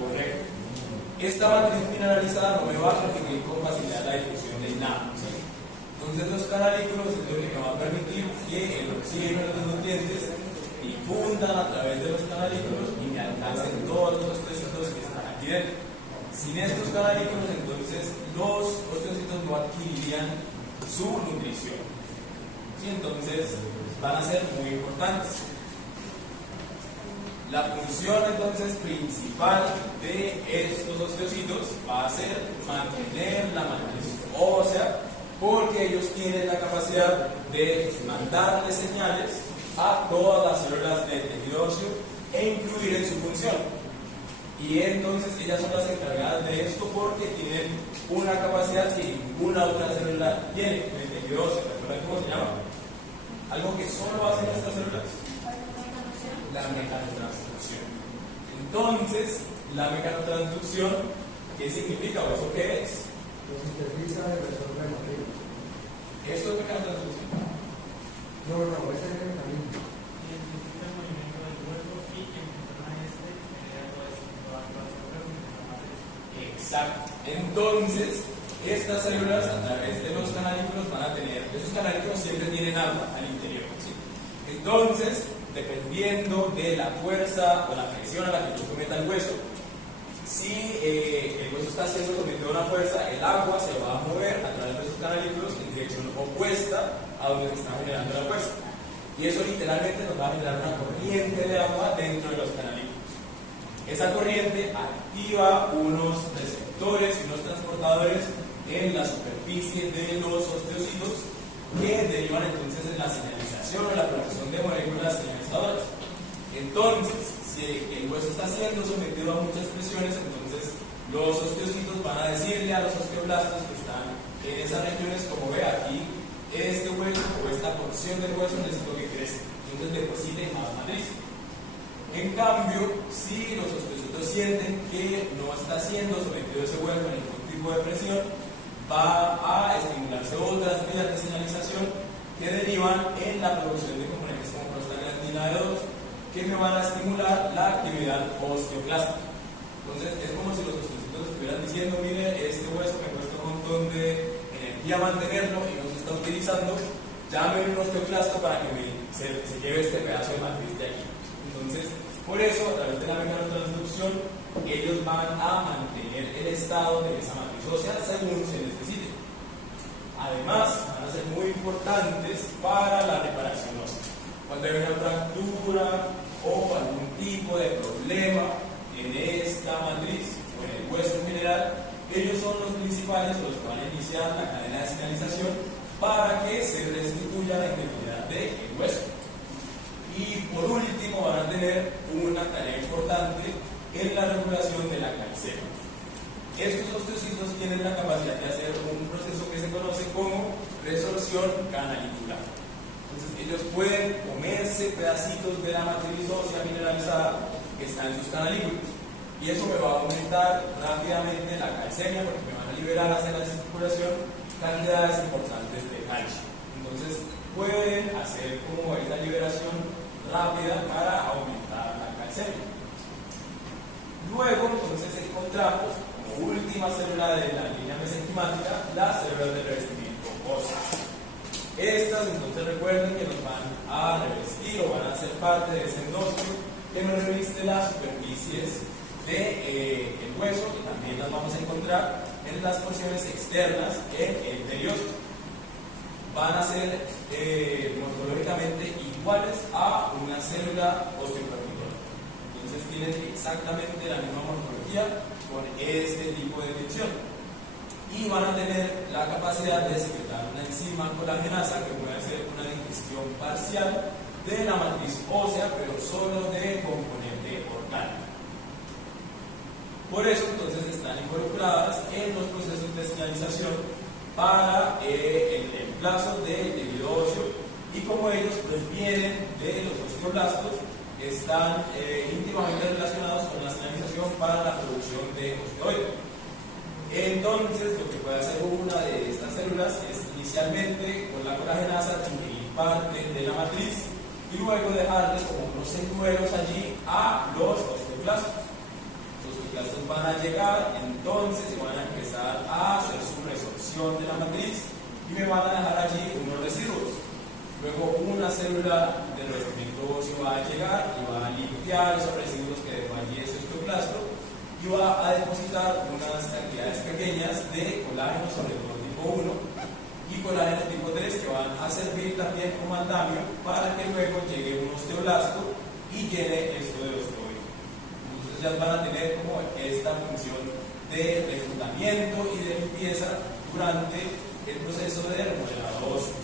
Correcto. Esta matriz mineralizada no me va a permitir con facilidad la difusión de nada. ¿Sí? Entonces los canalículos es lo que me va a permitir que el oxígeno y los nutrientes difundan a través de los canalículos y me alcancen todos los osteocitos que están aquí dentro. Sin estos canalículos, entonces los osteocitos no adquirirían su nutrición. ¿Sí? Entonces van a ser muy importantes. La función entonces principal de estos osteocitos va a ser mantener la matriz ósea, porque ellos tienen la capacidad de mandarle señales a todas las células del tejido óseo e influir en su función. Y entonces ellas son las encargadas de esto porque tienen una capacidad que ninguna otra célula tiene en el tejido óseo. ¿Recuerdan cómo se llama? Algo que solo hacen estas células. La mecanotransducción. Entonces, la mecanotransducción, ¿qué significa o eso qué es? Lo sintetiza y resuelve el motivo. ¿Esto es mecanotransducción? No, ese es el mecanismo. Exacto. Entonces, estas células a través de los canalículos van a tener, esos canalículos siempre tienen agua al interior. ¿Sí? Entonces, dependiendo de la fuerza o la presión a la que yo someta el hueso, si el hueso está siendo sometido a una fuerza, el agua se va a mover a través de esos canalículos en dirección opuesta a donde se está generando la fuerza. Y eso literalmente nos va a generar una corriente de agua dentro de los canalículos. Esa corriente activa unos receptores y unos transportadores en la superficie de los osteocitos que derivan entonces en la señalización o la producción de moléculas señalizadoras. Entonces, si el hueso está siendo sometido a muchas presiones, entonces los osteocitos van a decirle a los osteoblastos que están en esas regiones, como ve aquí, este hueso o esta porción del hueso necesito que crezca, entonces deposite más matriz. En cambio, si los osteocitos sienten que no está siendo sometido ese hueso a ningún tipo de presión, va a estimularse otras vías de señalización que derivan en la producción de componentes como prostaglandina D2 que me van a estimular la actividad osteoclástica. Entonces es como si los osteocitos estuvieran diciendo, mire, este hueso me cuesta un montón de energía mantenerlo y no se está utilizando, llame un osteoclasto para que se lleve este pedazo de matriz de aquí. Entonces, por eso, a través de la mecanotransducción, ellos van a mantener el estado de esa matriz ósea según se necesite. Además, van a ser muy importantes para la reparación ósea. Cuando hay una fractura o algún tipo de problema en esta matriz o en el hueso en general, ellos son los principales, los que van a iniciar la cadena de señalización para que se restituya la integridad del hueso. Y por último van a tener una tarea importante en la regulación de la calcemia. Estos osteocitos tienen la capacidad de hacer un proceso que se conoce como resorción canalicular. Entonces ellos pueden comerse pedacitos de la matriz ósea mineralizada que está en sus canalículas. Y eso me va a aumentar rápidamente la calcemia porque me van a liberar hacia la circulación cantidades importantes de calcio. Entonces pueden hacer como esa liberación rápida para aumentar la calcemia. Luego entonces encontramos como última célula de la línea mesenquimática las células de revestimiento óseo. Estas entonces recuerden que nos van a revestir o van a ser parte de ese endósteo que nos reviste las superficies del hueso y también las vamos a encontrar en las porciones externas en el periósteo. Van a ser morfológicamente iguales a una célula osteopercutora. Entonces tienen exactamente la misma morfología con este tipo de división. Y van a tener la capacidad de secretar una enzima colagenasa que puede hacer una digestión parcial de la matriz ósea, pero solo de componente orgánico. Por eso entonces están involucradas en los procesos de señalización para el reemplazo del tejido óseo, y como ellos provienen de los osteoblastos, están íntimamente relacionados con la señalización para la producción de osteoides. Entonces lo que puede hacer una de estas células es inicialmente con la colagenasa ingerir parte de la matriz y luego dejarle como unos señuelos allí a los osteoblastos. Los osteoblastos van a llegar entonces y van a empezar a hacer su resorción de la matriz y me van a dejar allí unos residuos. Luego una célula de revestimiento óseo va a llegar y va a limpiar esos residuos que dejó allí ese osteoblasto y va a depositar unas cantidades pequeñas de colágeno, sobre todo tipo 1, y colágeno tipo 3, que van a servir también como andamio para que luego llegue un osteoblasto y llene esto de osteoide. Entonces ya van a tener como esta función de refundamiento y de limpieza durante el proceso de remodelado óseo.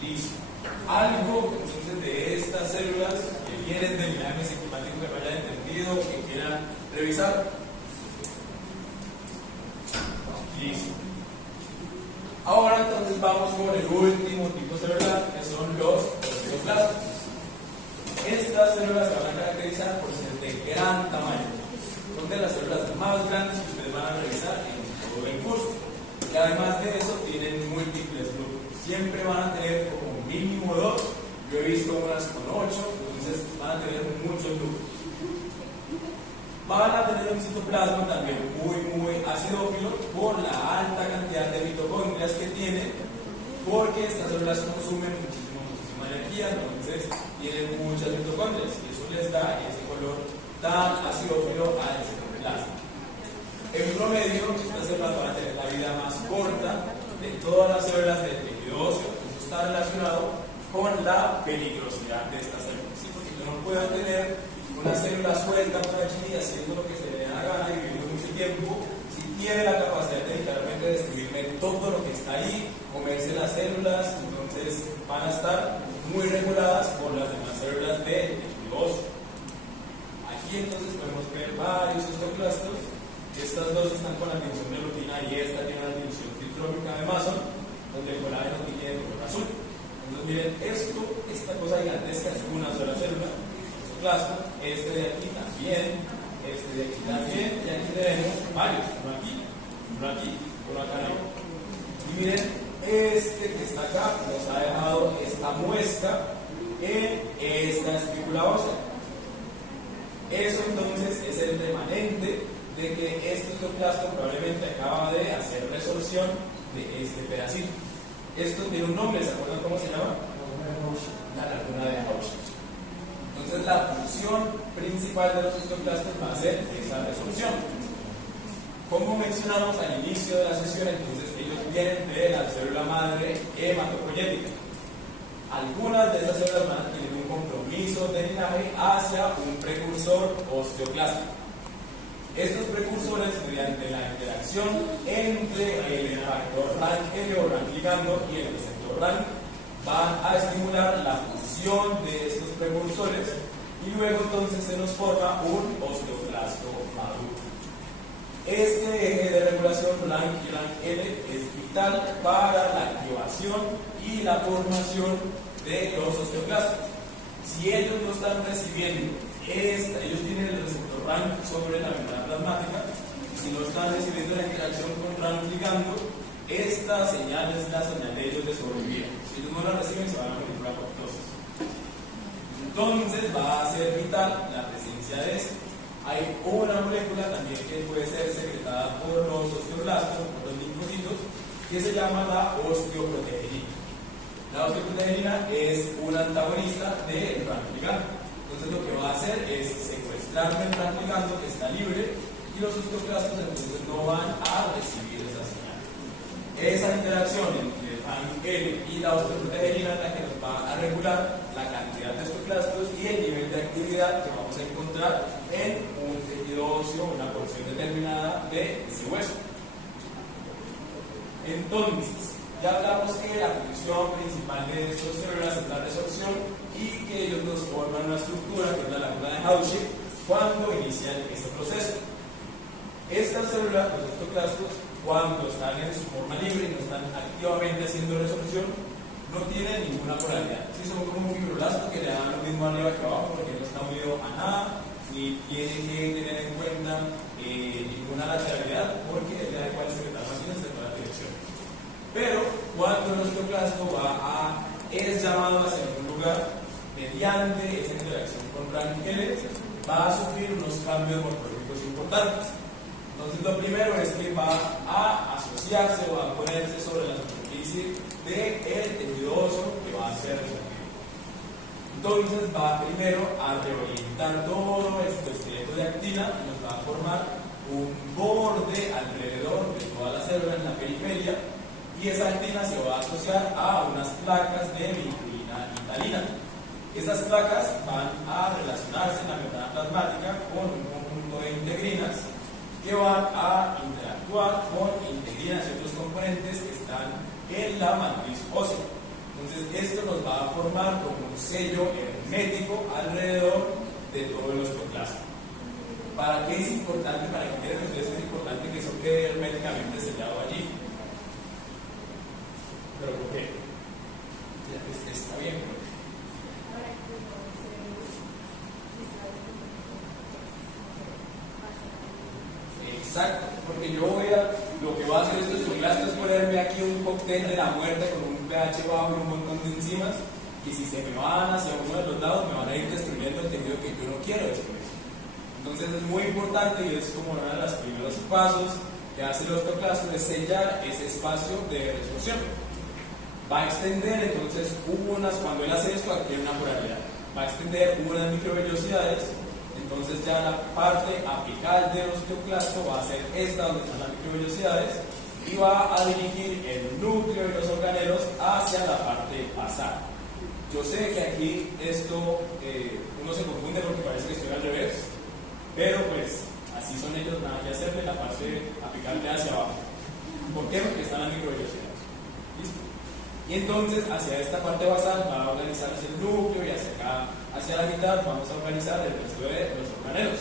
Listo. Algo entonces de estas células que vienen del linaje mesenquimático que no hayan entendido, que quieran revisar. Listo. Ahora entonces vamos con el último tipo celular, que son los osteoblastos. Estas células se van a caracterizar por ser de gran tamaño. Son de las células más grandes que ustedes van a revisar en todo el curso. Y además de eso tienen múltiples grupos. Siempre van a tener como mínimo 2. Yo he visto unas con 8, entonces van a tener muchos grupos. Van a tener un citoplasma también muy acidófilo por la alta cantidad de mitocondrias que tienen, porque estas células consumen muchísima energía, entonces tienen muchas mitocondrias y eso les da ese color tan acidófilo al citoplasma. En promedio, estas células van a tener la vida más corta de todas las células del tejido óseo. Eso está relacionado con la peligrosidad de estas células, ¿sí? Porque yo no puedo tener una célula suelta por allí haciendo lo que se le dé la gana y viviendo mucho tiempo. Si tiene la capacidad de literalmente destruirme todo lo que está ahí, comerse las células, entonces van a estar muy reguladas por las demás células del tejido óseo. Aquí entonces podemos ver varios osteoblastos. Estas dos están con la división de rutina y esta tiene la división triptrómica de Mason, donde el colágeno tiene el color azul. Entonces miren, esta cosa gigantesca es una sola célula, osteoblasto. Este de aquí también, este de aquí también, y aquí tenemos varios, uno aquí, uno acá. Y miren, este que está acá nos ha dejado esta muesca en esta espícula ósea. Eso entonces es el remanente de que este osteoblasto probablemente acaba de hacer resorción de este pedacito. Esto tiene un nombre, ¿se acuerdan cómo se llama? La laguna de Hauschildt. Entonces la función principal de los osteoblastos va a ser esa resorción. Como mencionamos al inicio de la sesión, entonces ellos vienen de la célula madre hematopoyética. Algunas de esas células van a tener un compromiso de linaje hacia un precursor osteoclástico. Estos precursores, mediante la interacción entre el factor RANKL o RANK ligando y el receptor RANK, van a estimular la función de estos precursores y luego entonces se nos forma un osteoclasto maduro. Este eje de regulación RANK y RANKL es vital para la activación y la formación de los osteoclastos. Si ellos no están recibiendo ellos tienen el receptor RANK sobre la membrana plasmática, si no están recibiendo la interacción con RANK ligando, esta señal es la señal de ellos de sobrevivir. Si ellos no la reciben, se van a morir por apoptosis. Entonces va a ser vital la presencia de esto. Hay una molécula también que puede ser secretada por los osteoclastos, por los linfocitos, que se llama la osteoproteína. La osteoproteína es un antagonista del RANK ligando. Entonces lo que va a hacer es secuestrar el RANK ligando que está libre y los osteoclastos entonces no van a recibir esa señal. Esa interacción entre RANK-L y la osteoproteína es la que nos va a regular la cantidad de osteoclastos y el nivel de actividad que vamos a encontrar en un tejido óseo, una porción determinada de ese hueso. Entonces, ya hablamos que la función principal de estos células es la resorción y que ellos nos forman una estructura que es la laguna de Hauschig cuando inician este proceso. Estas células, los osteoclastos, cuando están en su forma libre y no están activamente haciendo resorción, no tienen ninguna polaridad. Sí, son como un fibroblasto que le dan lo mismo arriba que abajo porque no está unido a nada, ni tiene que tener en cuenta ninguna lateralidad porque le da igual secretar máquinas en toda dirección. Pero cuando el osteoclasto es llamado hacia algún lugar mediante esa interacción con RANK-L, va a sufrir unos cambios morfológicos importantes. Entonces lo primero es que va a asociarse o a ponerse sobre la superficie del tejido óseo que va a ser resortido. Entonces va primero a reorientar todo el citoesqueleto de actina y nos va a formar un borde alrededor de toda la célula en la periferia. Y esa actina se va a asociar a unas placas de vinculina y talina. Esas placas van a relacionarse en la membrana plasmática con un conjunto de integrinas que van a interactuar con integrinas y otros componentes que están en la matriz ósea. Entonces esto nos va a formar como un sello hermético alrededor de todo el osteoclasto. ¿Para qué es importante? Para que queden ustedes es importante que eso quede herméticamente sellado allí. ¿Pero por qué? Está bien, pues. Exacto, porque yo lo que voy a hacer estos osteoclastos es ponerme aquí un cóctel de la muerte con un pH bajo y un montón de enzimas, y si se me van hacia uno de los lados, me van a ir destruyendo el tejido que yo no quiero después. Entonces es muy importante y es como uno de los primeros pasos que hace el osteoclasto, es sellar ese espacio de resorción. Va a extender entonces cuando él hace esto, aquí hay una polaridad, va a extender unas microvellosidades, entonces ya la parte apical del osteoclasto va a ser esta donde están las microvellosidades y va a dirigir el núcleo de los organelos hacia la parte basal. Yo sé que aquí esto uno se confunde porque parece que estoy al revés, pero pues así son ellos, nada que hacerle, la parte apical de hacia abajo. ¿Por qué? Porque están las microvellosidades. ¿Listo? Y entonces hacia esta parte basal va a organizarse el núcleo y hacia acá, hacia la mitad, vamos a organizar el resto de los organelos.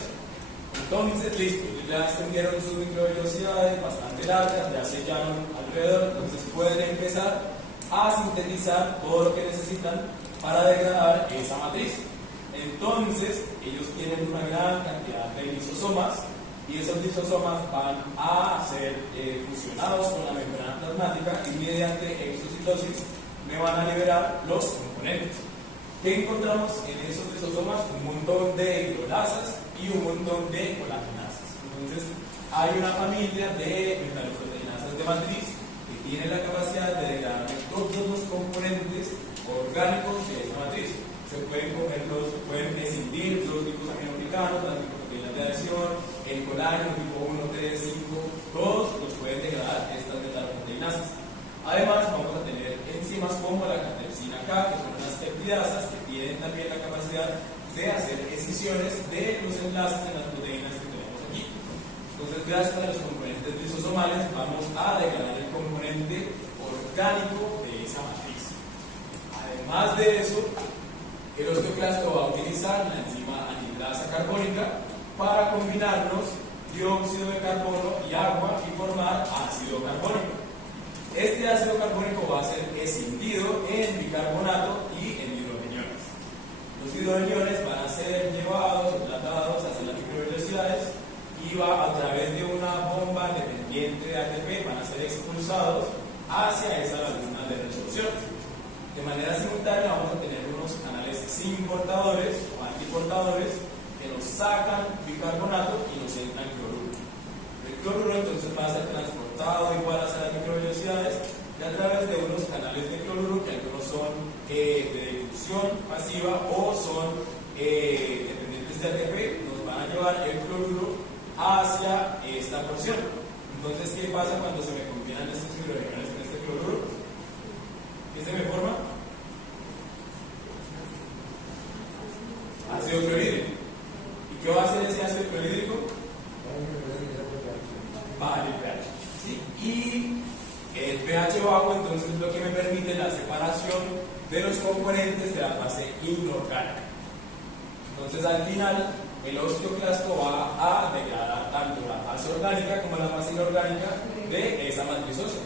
Entonces, listo, ya extendieron sus microvellosidades bastante largas, ya sellaron alrededor, entonces pueden empezar a sintetizar todo lo que necesitan para degradar esa matriz. Entonces, ellos tienen una gran cantidad de lisosomas y esos lisosomas van a ser fusionados con la membrana plasmática y mediante exocitosis me van a liberar los componentes. ¿Qué encontramos en esos lisosomas? Un montón de hidrolasas y un montón de colagenasas. Entonces, hay una familia de metaloproteinasas de matriz que tiene la capacidad de degradar todos los componentes orgánicos de esa matriz. Se pueden pueden escindir los glicosaminoglicanos, las glicoproteínas de adhesión, el colágeno tipo 1, 3, 5, todos los pueden degradar estas metaloproteinasas. Además, vamos a tener enzimas como la catersina K, que son unas peptidasas que tienen también la capacidad de hacer escisiones de los enlaces de las proteínas que tenemos aquí. Entonces, gracias a los componentes lisosomales, vamos a degradar el componente orgánico de esa matriz. Además de eso, el osteoclasto va a utilizar la enzima anhidrasa carbónica para combinarnos dióxido de carbono y agua y formar ácido carbónico. Este ácido carbónico va a ser escindido en bicarbonato y en hidrogeniones. Los hidrogeniones van a ser llevados, tratados hacia las microvelocidades y va a través de una bomba dependiente de ATP, van a ser expulsados hacia esa laguna de resolución. De manera simultánea vamos a tener unos canales sin portadores o antiportadores que nos sacan bicarbonato y nos entran cloruro. El cloruro entonces va a ser transportado igual hacia las microvelocidades y a través de unos canales de cloruro que algunos son de difusión pasiva o son dependientes de ATP, nos van a llevar el cloruro hacia esta porción. Entonces, ¿qué pasa cuando se me combinan estos hidrogeniones con este cloruro? ¿Qué se me forma? Ácido clorhídrico. ¿Y qué va a hacer ese ácido clorhídrico? Baja el pH. ¿Sí? Y el pH bajo, entonces, es lo que me permite la separación de los componentes de la fase inorgánica. Entonces, al final, el osteoclasto va a degradar tanto la fase orgánica como la fase inorgánica de esa matriz ósea.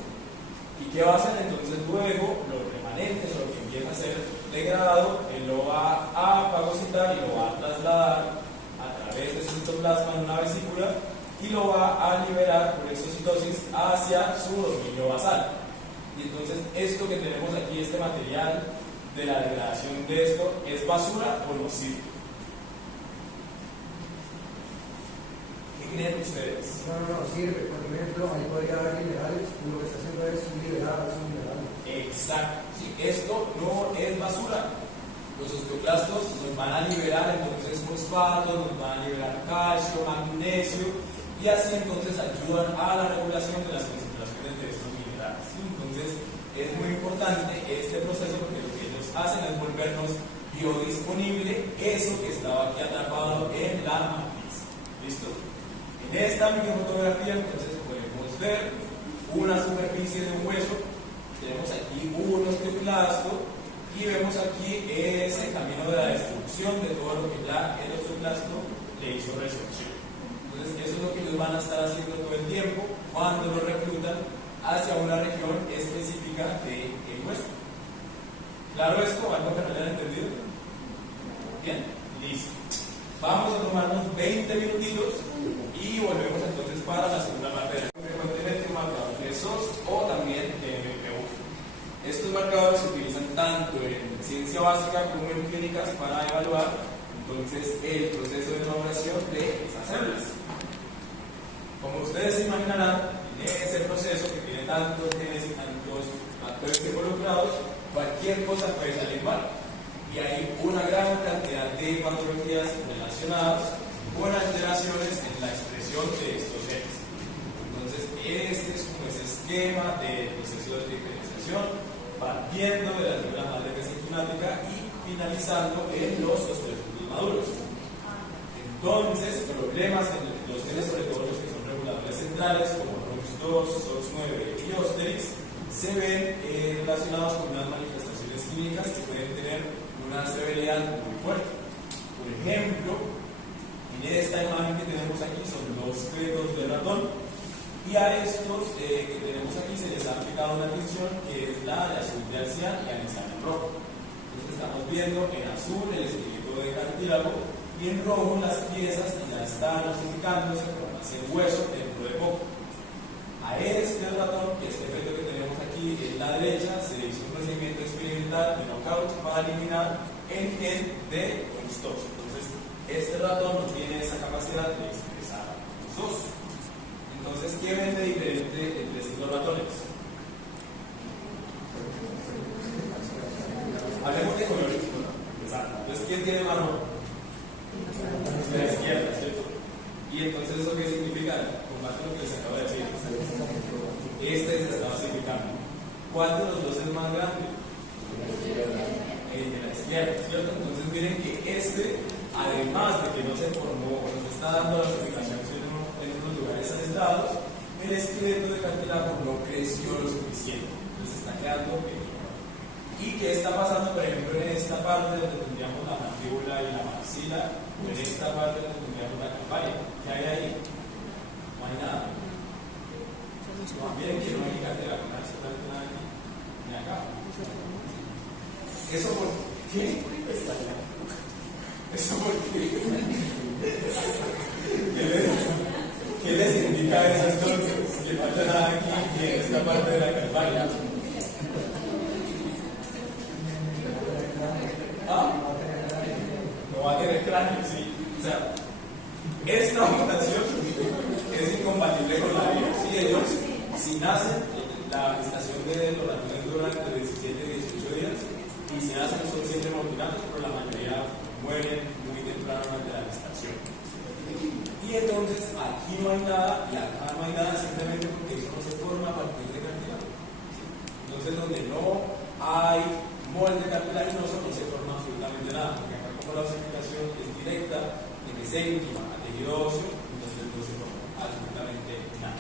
¿Y qué va a hacer? Entonces, luego, los remanentes o lo que empieza a ser degradado, él lo va a fagocitar y lo va a trasladar a través de su citoplasma en una vesícula y lo va a liberar por exocitosis hacia su dominio basal. Y entonces, esto que tenemos aquí, este material de la degradación de esto, ¿es basura o no sirve? ¿Qué creen ustedes? No sirve. Por ejemplo, ahí podría haber minerales, y lo que está haciendo es liberar esos minerales. Exacto. Sí, esto no es basura. Los osteoclastos nos van a liberar entonces fosfatos, nos van a liberar calcio, magnesio y así entonces ayudan a la regulación de las concentraciones de estos minerales. ¿Sí? Entonces es muy importante este proceso porque lo que ellos hacen es volvernos biodisponible eso que estaba aquí atrapado en la matriz. ¿Listo? En esta microfotografía entonces podemos ver una superficie de un hueso, tenemos aquí un osteoclasto y vemos aquí ese camino de la destrucción de todo lo que ya el osteoclasto le hizo resorción. Entonces eso es lo que ellos van a estar haciendo todo el tiempo cuando lo reclutan hacia una región específica del hueso. ¿Claro esto? ¿Algo que no hayan entendido? Bien, listo. Vamos a tomarnos 20 minutitos y volvemos entonces para la segunda parte del marcador de SOS o también de MPU. Estos marcadores se utilizan tanto en ciencia básica como en clínicas para evaluar entonces el proceso de elaboración de esas células. Como ustedes se imaginarán, en ese proceso que tiene tantos genes y tantos factores involucrados, cualquier cosa puede salir mal. Y hay una gran cantidad de patologías relacionadas con alteraciones en la expresión de estos genes. Entonces, este es como ese esquema del proceso de diferenciación, partiendo de la célula madre mesenquimática y finalizando en los osteocitos maduros. Entonces, problemas en los genes, sobre todo los que son reguladores centrales, como RUX2, SOX9 y Osterix, se ven relacionados con unas manifestaciones químicas que pueden tener una severidad muy fuerte. Por ejemplo, en esta imagen que tenemos aquí son dos fetos de ratón y a estos que tenemos aquí se les ha aplicado una tinción que es la de azul de arcián y anisán en rojo. Entonces estamos viendo en azul el esqueleto de cartílago y en rojo las piezas ya están osificándose como hacia el hueso dentro de poco. A este ratón, que este feto que tenemos aquí en la derecha, se hizo un procedimiento experimental de knockout para eliminar el gen de RUX2. Entonces, este ratón no tiene esa capacidad de expresar RUX2. Entonces, ¿qué ven de diferente entre estos dos ratones? Hablemos de color. Exacto. Entonces, ¿quién tiene marrón? La izquierda, ¿cierto? Y entonces, ¿eso qué significa? Comparte lo que les acabo de decir. Este se estaba significando. ¿Cuál de los dos es más grande? El de la izquierda, ¿cierto? Entonces, miren que este, además de que no se formó, nos está dando las explicaciones en unos lugares aislados, el esqueleto de cartílago no creció lo suficiente. Entonces, está quedando pequeño. ¿Y qué está pasando, por ejemplo, en esta parte donde tendríamos la mandíbula y la maxila, o en esta parte donde tendríamos la campaña? ¿Qué hay ahí? No hay nada. Miren que no hay cartera, no hay absolutamente nada aquí, ni acá. ¿Eso por qué? ¿Eso por qué? ¿Qué les indica eso entonces? Que falta nada aquí y en esta parte de la calvaria. ¿Ah? No va a tener cráneo, sí. O sea, esta mutación es incompatible con la vida. Sí, ellos, si nacen, la gestación de los ratones dura entre 17 y 18 días, y si nacen son siempre mortinados, pero la mayoría mueren muy temprano durante la gestación. Y entonces aquí no hay nada y acá no hay nada simplemente porque eso no se forma a partir de cartílago. Entonces, donde no hay molde cartilaginoso, no se forma absolutamente nada, porque acá, como la osificación es directa, de mesénquima a tejido óseo, entonces no se forma absolutamente nada.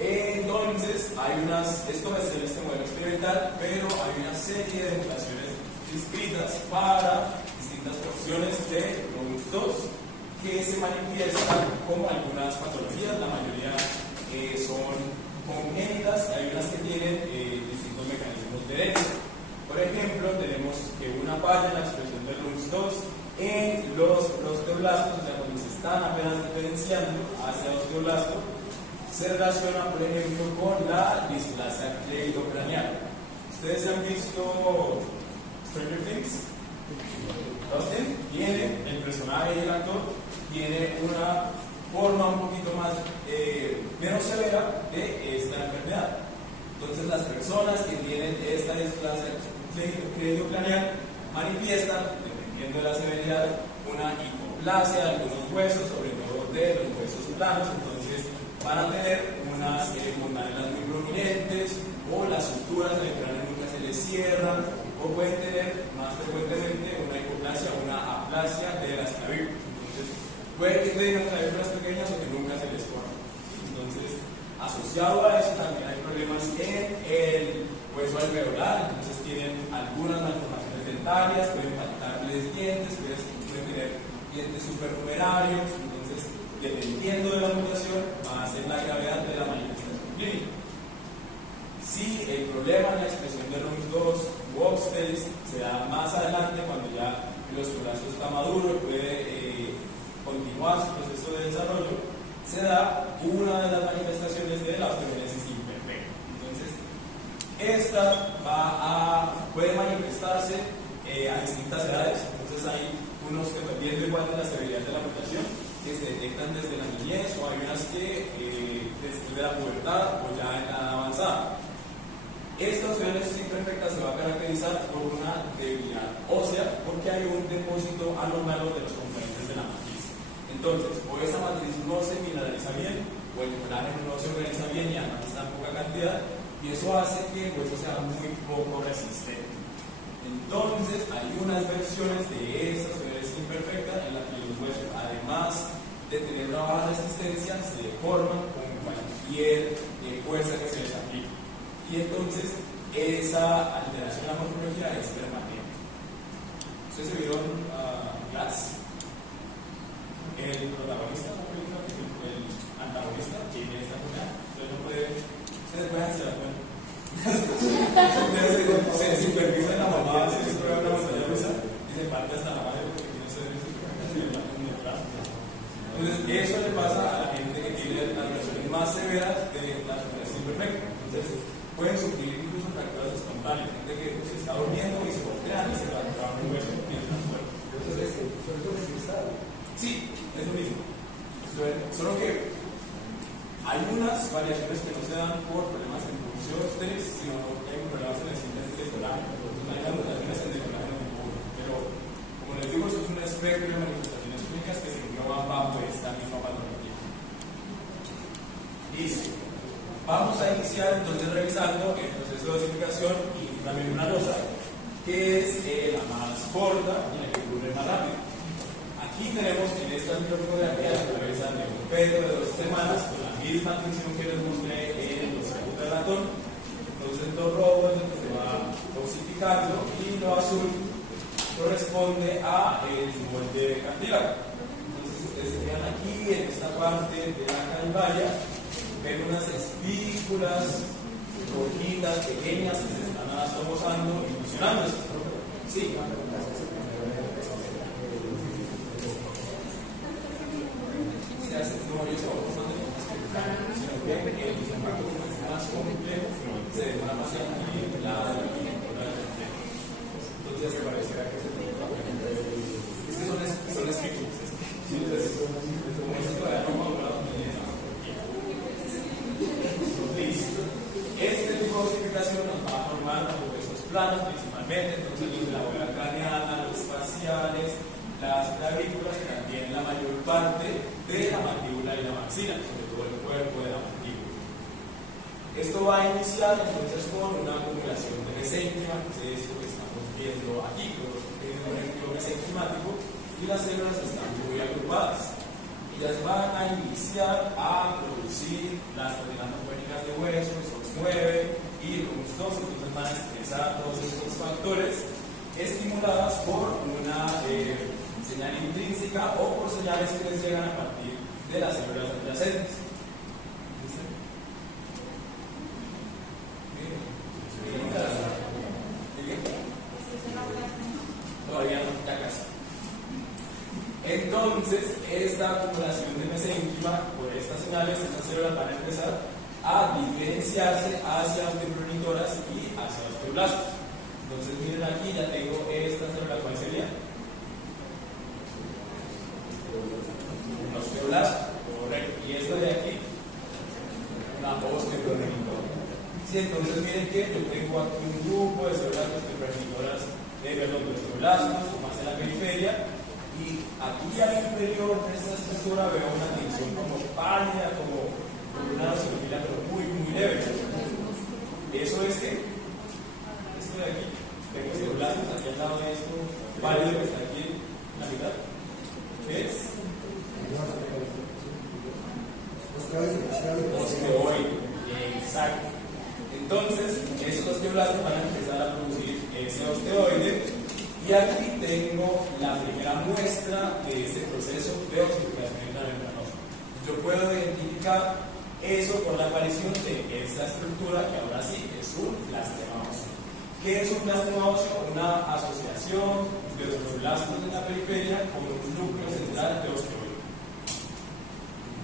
Entonces, esto es en este modelo experimental, pero hay una serie de mutaciones descritas para distintas porciones de RUNX2 que se manifiestan como algunas patologías, la mayoría son congénitas, hay unas que tienen distintos mecanismos de herencia. Por ejemplo, tenemos que una falla en la expresión del RUNX2 en los osteoblastos, o sea, cuando se están apenas diferenciando hacia osteoblasto, se relaciona, por ejemplo, con la displasia cleidocranial. ¿Ustedes han visto Stranger Things? Dustin tiene, el personaje y el actor, tiene una forma un poquito más, menos severa de esta enfermedad. Entonces, las personas que tienen esta displasia cleidocranial manifiestan, dependiendo de la severidad, una hipoplasia de algunos huesos, sobre todo de los huesos planos. Entonces, van a tener unas fontanelas muy prominentes, o las suturas del cráneo nunca se les cierran, o pueden tener más frecuentemente una hipoplasia o una aplasia de las clavículas. Entonces, puede que tengan clavículas pequeñas o que nunca se les formen. Entonces, asociado a eso también hay problemas en el hueso alveolar, entonces tienen algunas malformaciones dentarias, pueden faltarles dientes, pueden tener dientes supernumerarios. Entonces, dependiendo de la mutación, va a ser la gravedad de la manifestación clínica. Si el problema en la expresión de RUNX2 u OXTELS se da más adelante, cuando ya el osteoblasto está maduro y puede continuar su proceso de desarrollo, se da una de las manifestaciones de la osteogénesis imperfecta. Entonces, esta puede manifestarse a distintas edades. Entonces, hay unos que, dependiendo igual de la severidad de la mutación, que se detectan desde la niñez, o hay unas que después de la pubertad o ya en la edad avanzada. Esta osteogénesis imperfecta se va a caracterizar por una debilidad ósea, porque hay un depósito anormal de los componentes de la matriz. Entonces, o esa matriz no se mineraliza bien, o el colágeno no se organiza bien y además está en poca cantidad, y eso hace que el hueso sea muy poco resistente. Entonces, hay unas versiones de esta osteogénesis imperfecta en la que los huesos, además de tener una baja resistencia, se deforman con cualquier fuerza que se les aplique. Y entonces, esa alteración en la morfología es permanente. ¿Ustedes se vieron Glass? El protagonista de la película, el antagonista, tiene esta enfermedad. Entonces, ustedes pueden hacer la cuenta. Se supervisa en la mamá, se prueba una montaña rusa y se parte hasta la madre porque tiene ese Entonces, eso le pasa a la gente que tiene las versiones más severas de la osteogénesis imperfecta. Entonces, pueden sufrir incluso fracturas espontáneas, gente que se está durmiendo y se voltean y se fracturan un hueso mientras duerme. Entonces, ¿suelto de cristal? Sí, es lo mismo. Solo que hay unas variaciones que no se dan por problemas en función sino que hay problemas en el síntesis de colágeno. Entonces, hay las mutaciones en el colágeno tipo 1. Pero, como les digo, eso es un espectro de manifestaciones clínicas que se engloban bajo esta misma patología. Listo. Vamos a iniciar entonces revisando el proceso de osificación intramembranosa, que es la más corta y la que ocurre más rápido. Aquí tenemos en esta microfotografía la cabeza de un feto de 2 semanas con la misma atención que les mostré en los ojos del ratón. Entonces, lo rojo es lo que se va osificando y lo azul corresponde a el molde cartílago. Entonces, ustedes se vean aquí en esta parte de la calvalla, ven partículas, gorditas, pequeñas que se están atomizando y fusionándose. Sí. No, yo solo sino que el impacto es más complejo, se demora más en la entonces se parecerá que se es que son escritos. Listo. Este tipo de codificación nos va a formar estos planos principalmente, entonces los de la huella craneana, los faciales, las clavículas, y también la mayor parte de la mandíbula y la maxila, sobre todo el cuerpo de la mandíbula. Esto va a iniciar entonces con una acumulación de mesénquima, que es esto que estamos viendo aquí, con un ejemplo mesenquimático, y las células están muy agrupadas. Ellas van a iniciar a producir las proteínas morfénicas de hueso, que son 9, y los 2, entonces van a expresar todos estos factores estimuladas por una señal intrínseca o por señales que les llegan a partir de las células adyacentes. Todavía no, ya casi. Entonces, esta acumulación de mesénquima por estas señales, estas células van a empezar a diferenciarse hacia osteoprogenitoras y hacia osteoblastos. Entonces, miren aquí, ya tengo esta célula, ¿cuál sería? Un osteoblasto, correcto. Y esto de aquí, una osteoprogenitora. Sí, entonces miren que yo tengo aquí un grupo de células osteoprogenitoras, de osteoblastos, más en la periferia. Y aquí al interior de esta estructura veo una tensión como pálida, como una eosinofila, pero muy leve. Eso es que, esto de aquí, tengo osteoblastos aquí al lado de esto, pálido que está aquí en la mitad. ¿Qué es? Osteoide. Exacto. Entonces, esos osteoblastos van a empezar a producir ese osteoide. Y aquí tengo la primera muestra de este proceso de ossificación intramembranosa. Yo puedo identificar eso con la aparición de esta estructura que ahora sí es un plastema óseo. ¿Qué es un plastema óseo? Una asociación de osteoblastos en la periferia con un núcleo central de osteoide.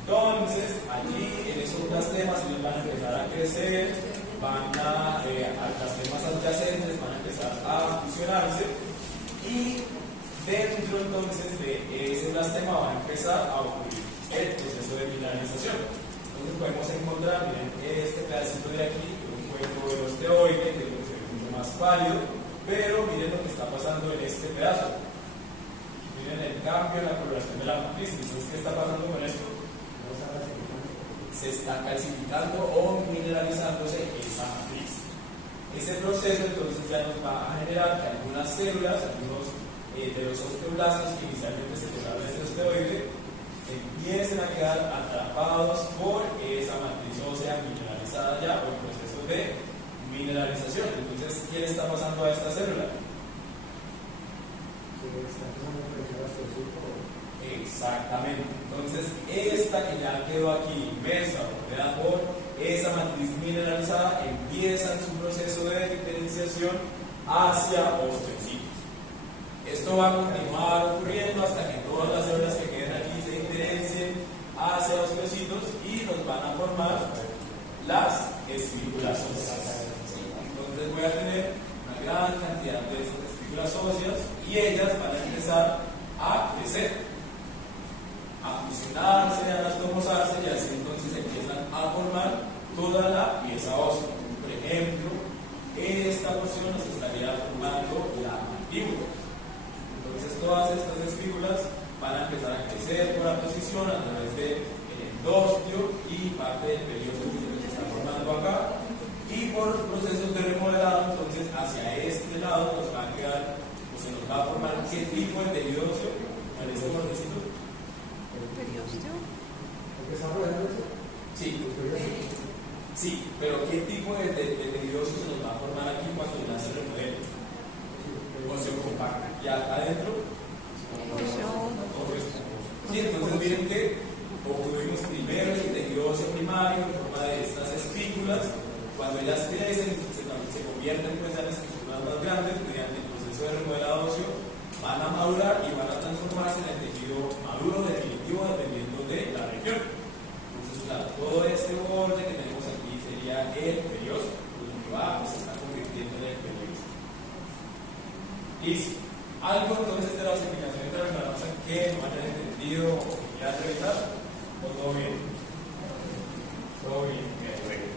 Entonces, allí en esos plastemas ellos van a empezar a crecer, las plastemas adyacentes van a empezar a fusionarse. Y dentro entonces de ese plastema va a empezar a ocurrir el proceso de mineralización. Entonces podemos encontrar, miren, este pedacito de aquí, un cuerpo del osteoide, que es mucho más pálido, pero miren lo que está pasando en este pedazo. Miren el cambio en la coloración de la matriz. Entonces, ¿qué está pasando con esto? Se está calcificando o mineralizándose esa matriz. Ese proceso entonces ya nos va a generar que algunas células, algunos de los osteoblastos que inicialmente se quedaron en este osteoide, empiecen a quedar atrapados por esa matriz ósea mineralizada ya, o el proceso de mineralización. Entonces, ¿qué le está pasando a esta célula? Exactamente. Entonces, esta que ya quedó aquí inmersa, rodeada por esa matriz mineralizada, empieza su proceso de diferenciación hacia osteocitos. Esto va a continuar ocurriendo hasta que todas las células que queden aquí se diferencien hacia osteocitos y nos van a formar las espículas óseas. Entonces voy a tener una gran cantidad de esas espículas óseas y ellas van a empezar a crecer, a fusionarse, a anastomosarse, y así entonces empiezan a formar toda la pieza ósea. Por ejemplo, esta porción nos estaría formando la mandíbula. Entonces todas estas espículas van a empezar a crecer por oposición a través del endostio y parte del periodo que se está formando acá, y por procesos de remodelado, entonces hacia este lado nos va a quedar, o se nos va a formar qué tipo de tejido óseo. ¿Cuál es el bordecito? Sí. Sí, pero ¿qué tipo de tejido óseo se nos va a formar aquí cuando ya se remodele? Óseo compacto. ¿Y acá adentro? Sí, entonces miren que obtuvimos primero el tejido óseo primario en forma de estas espículas. vesículas, cuando ellas crecen, se convierten pues, ya en estructuras más grandes, mediante el proceso de remodelado óseo, van a madurar y van a transformarse en el tejido maduro definitivo dependiendo de la región. Entonces, claro, todo este borde que tenemos aquí sería el periosto, lo que va, pues, se está convirtiendo en el periosto. Listo. Algo entonces de la osificación intramembranosa que no hayan entendido o que quieran revisar, o todo bien. Todo bien, perfecto.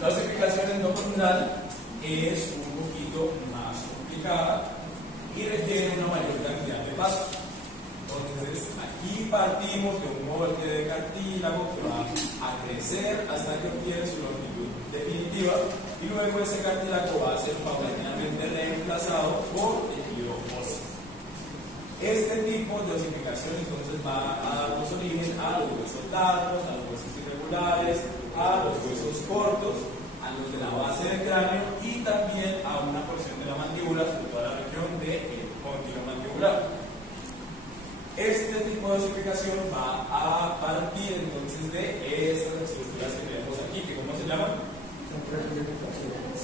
La osificación endocondral es un poquito más complicada y requiere una mayor cantidad de pasos. Entonces, aquí partimos de un molde de cartílago que va a crecer hasta que obtiene su longitud definitiva y luego ese cartílago va a ser paulatinamente reemplazado por tejido óseo. Este tipo de osificación entonces va a darnos origen a los huesos largos, a los huesos irregulares, a los huesos cortos, a los de la base del cráneo y también a una porción de la mandíbula, sobre toda la región del cóndilo mandibular. Este tipo de osificación va a partir entonces de estas estructuras que tenemos aquí, que ¿cómo se llaman?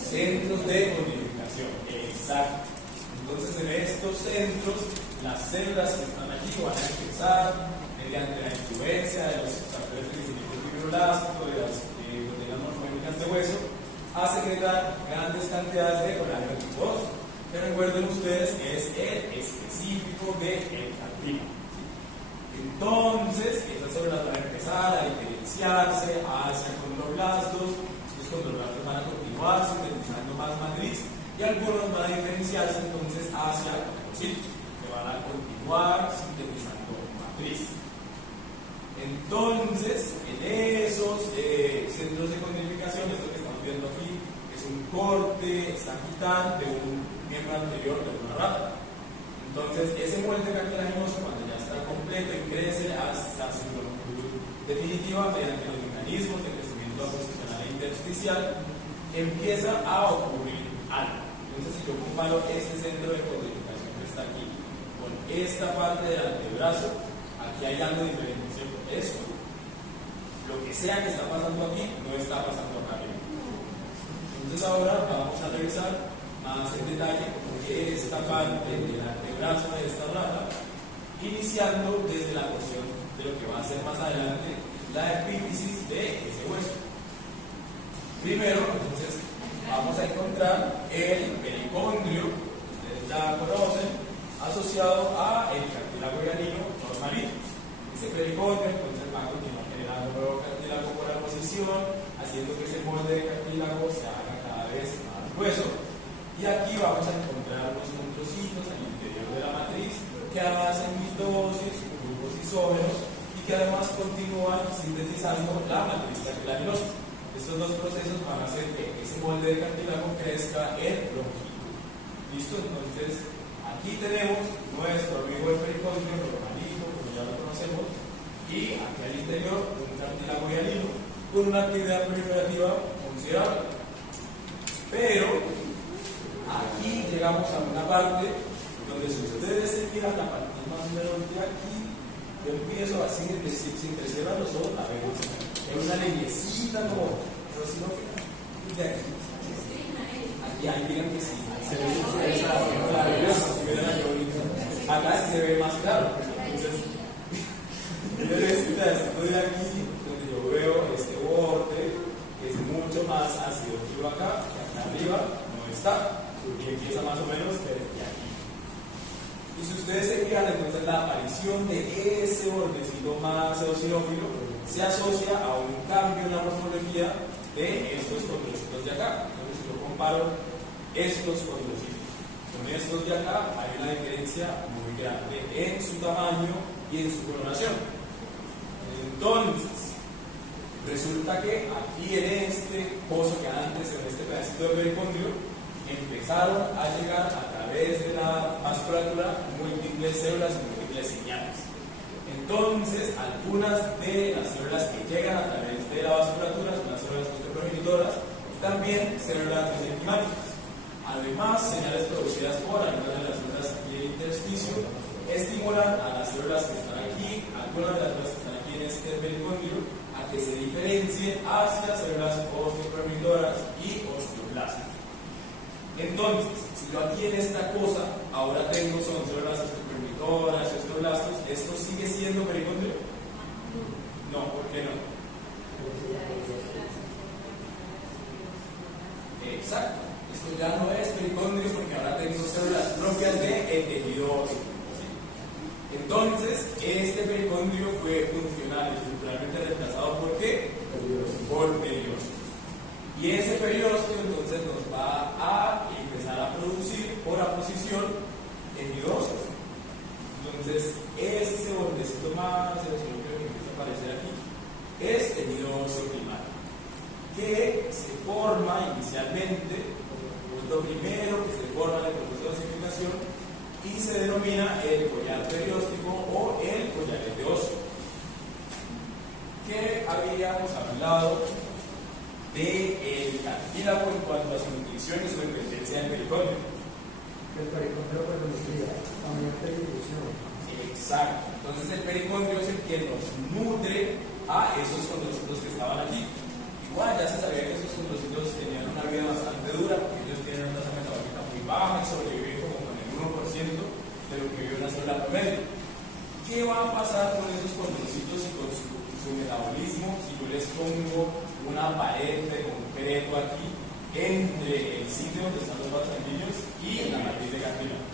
Centros de codificación. Exacto. Entonces en estos centros las células que están aquí van a empezar mediante la influencia de los factores de crecimiento fibroblástico, de las proteínas morfológicas de hueso, a secretar grandes cantidades de colágeno tipo 2, que recuerden ustedes que es el específico del cartílago. Entonces, esas células van a empezar a diferenciarse hacia condroblastos, los condroblastos van a continuar sintetizando más matriz y algunos van a diferenciarse entonces hacia condrocitos, que van a continuar sintetizando matriz. Entonces, en esos centros de codificación, esto que estamos viendo aquí es un corte sagital de un miembro anterior de una rata. Entonces, ese molde cartilaginoso, cuando ya está completo y crece hasta su longitud definitiva mediante los mecanismos de crecimiento posicional e intersticial, empieza a ocurrir algo. Entonces, si yo comparo este centro de codificación que está aquí con esta parte del antebrazo, aquí hay algo diferente, ¿cierto? Esto, lo que sea que está pasando aquí, no está pasando acá arriba. Entonces, ahora vamos a revisar más en detalle esta parte del antebrazo de esta rata, iniciando desde la porción de lo que va a ser más adelante la epífisis de ese hueso. Primero, entonces, vamos a encontrar el pericondrio, que ustedes ya conocen, asociado a el cartílago hialino normalito. Ese pericondrio entonces va a continuar generando nuevo cartílago por la posición, haciendo que ese molde de cartílago se haga cada vez más grueso. Y aquí vamos a encontrar los montrocitos al interior de la matriz que hacen mitosis, grupos isómeros y que además continúan sintetizando la matriz cartilaginosa. Estos dos procesos van a hacer que ese molde de cartílago crezca en longitud. ¿Listo? Entonces, aquí tenemos nuestro amigo el pericondrio normalito, como ya lo conocemos, y aquí al interior un cartílago hialino con una actividad proliferativa considerable. Pero aquí llegamos a una parte donde si ustedes se fijan la parte más o menos de aquí, yo empiezo así, sin crecer a los ojos, a ver, es una leyecita como, pero si no fijan, de aquí. Aquí hay, miren que sí, se ve interesado, acá sí se ve más claro. Entonces, yo necesito esto de aquí, donde yo veo este borde, que es mucho más ácido frío acá, que acá arriba no está. Y empieza más o menos desde aquí. Y si ustedes se fijan, entonces la aparición de ese bordecito más eosinófilo se asocia a un cambio en la morfología de estos condrocitos de acá. Entonces, si yo comparo estos condrocitos con estos de acá, hay una diferencia muy grande en su tamaño y en su coloración. Entonces, resulta que aquí en este pozo que antes, en este pedacito de pericondrio, empezaron a llegar a través de la vasculatura múltiples células y múltiples señales. Entonces, algunas de las células que llegan a través de la vasculatura son las células costoprogenitoras y también células mesenquimáticas. Además, señales producidas por algunas de las células aquí del intersticio estimulan a las células que están aquí, algunas de las células que están aquí en este pericondrio, a a que se diferencien hacia células osteopermitoras y osteoblastos. Entonces, si yo aquí en esta cosa ahora tengo son células osteopermitoras y osteoblastos, ¿esto sigue siendo pericondrio? No, ¿por qué no? Exacto, esto ya no es pericondrio porque ahora tengo células propias del tejido óseo. ¿Sí? Entonces, este pericondrio fue funcional y estructuralmente reemplazado ¿por qué? Por periósteo. Y ese periósteo entonces nos va a empezar a producir por aposición tejido óseo. Entonces, este bordecito más, el que empieza a aparecer aquí, es tejido óseo primario, que se forma inicialmente, es lo primero que se forma en el proceso de osificación y se denomina el collar perióstico o el collarete óseo. ¿Qué habíamos hablado del cartílago en cuanto a su nutrición y su dependencia del pericondrio? El pericondrio pues nutría, también peridifusión. Exacto. Entonces el pericondrio es el que nos nutre a esos condrocitos que estaban aquí. Igual ya se sabía que esos condrocitos tenían una vida bastante dura porque ellos tienen una tasa metabólica muy baja y sobreviven como con el 1% de lo que vive una célula promedio. ¿Qué va a pasar con esos condrocitos y con su metabolismo si yo les pongo una pared de concreto aquí entre el sitio donde están los vasos sanguíneos y la matriz de cartílago?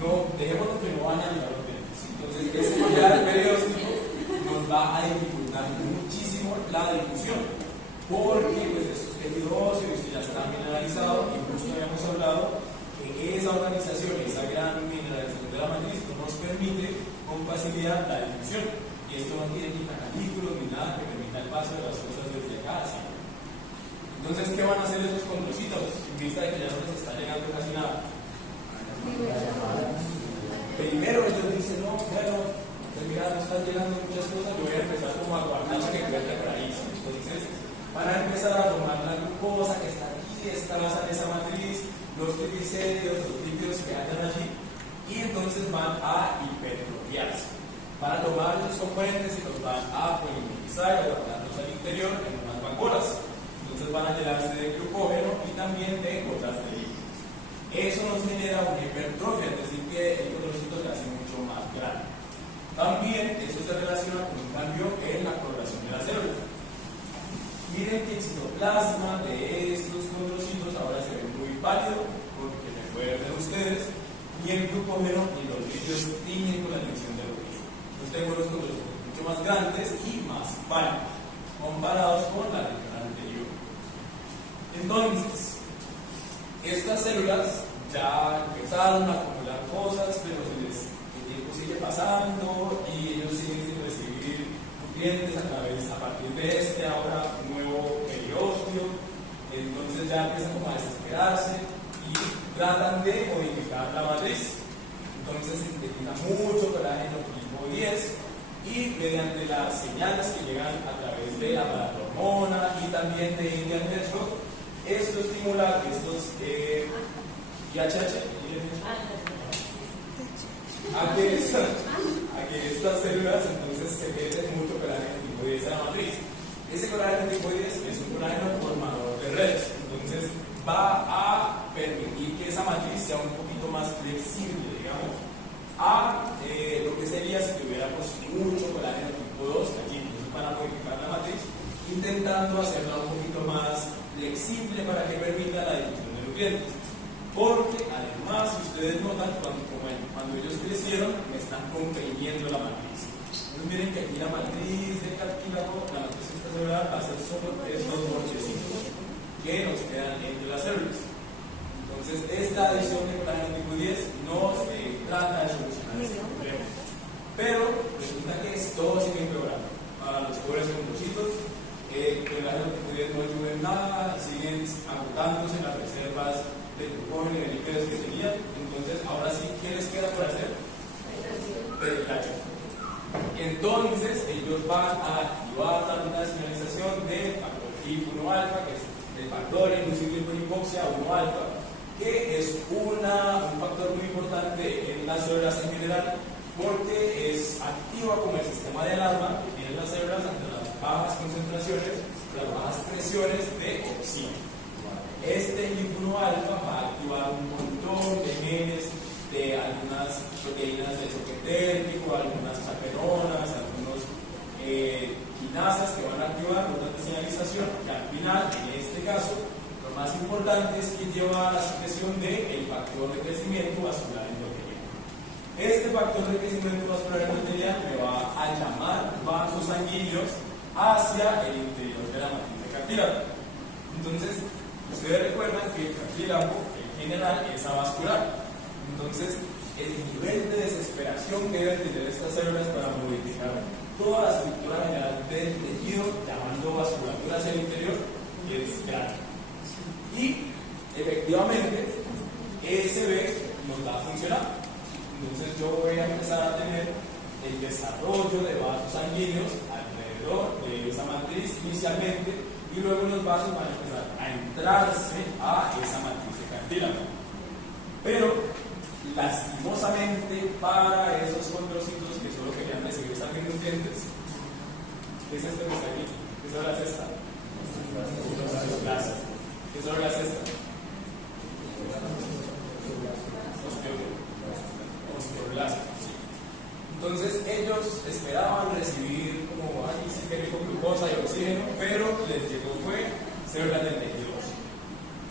No, dejémoslo que no van a llegar los dientes. Entonces, ese collar perióstico nos va a dificultar muchísimo la difusión, porque pues estos tejidos óseos ya están mineralizados y justo habíamos hablado que esa organización, esa gran mineralización de la matriz nos permite con facilidad la difusión. Y esto no tiene ni canalículos ni nada que permita el paso de las cosas desde acá hacia acá. Entonces, ¿qué van a hacer esos condrocitos? En vista de que ya no les está llegando casi nada. Primero ellos dicen, no, bueno, pues mira, no están llegando muchas cosas, yo voy a empezar como a guardar la que encuentre por ahí. Entonces, van a empezar a tomar la glucosa que está aquí, descansa en esa matriz, los triglicéridos, los lípidos que hayan allí, y entonces van a hipertrofiarse. Van a tomar esos componentes y los van a polimerizar y a guardarlos al interior en unas vacuolas. Entonces van a llenarse de glucógeno y también de gotas de líquidos. Eso nos genera una hipertrofia, es decir, que el condrocito se hace mucho más grande. También eso se relaciona con un cambio en la coloración de las células. Miren que el citoplasma de estos condrocitos ahora se ve muy pálido, porque recuerden ustedes, ni el glucógeno ni los lípidos tiñen con la dirección de los lípidos. Entonces tengo los condrocitos mucho más grandes y más pálidos, comparados con la región anterior. Entonces, estas células ya empezaron a acumular cosas, pero el tiempo sigue pasando y ellos siguen sin recibir nutrientes a partir de ahora nuevo periósteo. Entonces ya empiezan como a desesperarse y tratan de modificar la matriz. Entonces sintetiza mucho colágeno tipo 10 y mediante las señales que llegan a través de la paratormona y también de Indian Hedgehog, esto estimula que estos IHH a que estas células entonces se meten mucho colágeno tipo 10 a la matriz. Ese colágeno tipo 10 es un colágeno formador de redes, entonces va a permitir que esa matriz sea un poquito más flexible, digamos, a lo que sería si tuviéramos mucho colágeno tipo 2 allí. Entonces van a modificar la matriz intentando hacerla un poquito más flexible para que permita la difusión de nutrientes. Porque además, si ustedes notan, cuando ellos crecieron, me están comprimiendo la matriz. Entonces miren que aquí la matriz del cartílago, la matriz extracelular va a ser solo estos borchecitos que nos quedan entre las células. Entonces esta adición de colágeno tipo 10 no se trata de solucionar este problema. Pero resulta que todo sigue empeorando. Para los pobres condrocitos, el colágeno tipo 10 no ayuda en nada, siguen agotándose las reservas de glucógeno y de lípidos que tenían. Entonces, ahora sí, ¿qué les queda por hacer? Perilacho. Entonces, ellos van a activar la nacionalización del factor HIF1 alfa, que es el factor inducible por hipoxia 1 alfa, que es un factor muy importante en las células en general porque es activa como el sistema de alarma que tienen las células ante las bajas concentraciones, las bajas presiones de oxígeno. Este Ig1 alfa va a activar un montón de genes de algunas proteínas de choque térmico, algunas chaperonas, algunos quinasas que van a activar rutas de señalización, que al final, en este caso, lo más importante es que lleva a la supresión del factor de crecimiento vascular endotelial. Este factor de crecimiento vascular endotelial me va a llamar vasos sanguíneos hacia el interior de la matriz de cartílago. Entonces, ustedes recuerdan que el cartílago en general es avascular. Entonces, el nivel de desesperación que deben tener estas células para modificar toda la estructura general del tejido, llamando vasculatura hacia el interior, es grande. Y, efectivamente, ESB nos va a funcionar. Entonces, yo voy a empezar a tener el desarrollo de vasos sanguíneos alrededor de esa matriz inicialmente, y luego los vasos van a empezar a entrarse a esa matriz de cartílago. Pero, lastimosamente para esos condrocitos que solo querían recibir sangre nutrientes, ¿qué es esto que está aquí? ¿Qué es la cesta? ¿Qué es la cesta? Osteoblastos. Entonces ellos esperaban recibir como sí que rico glucosa y oxígeno, pero les llegó fue células del tejido óseo.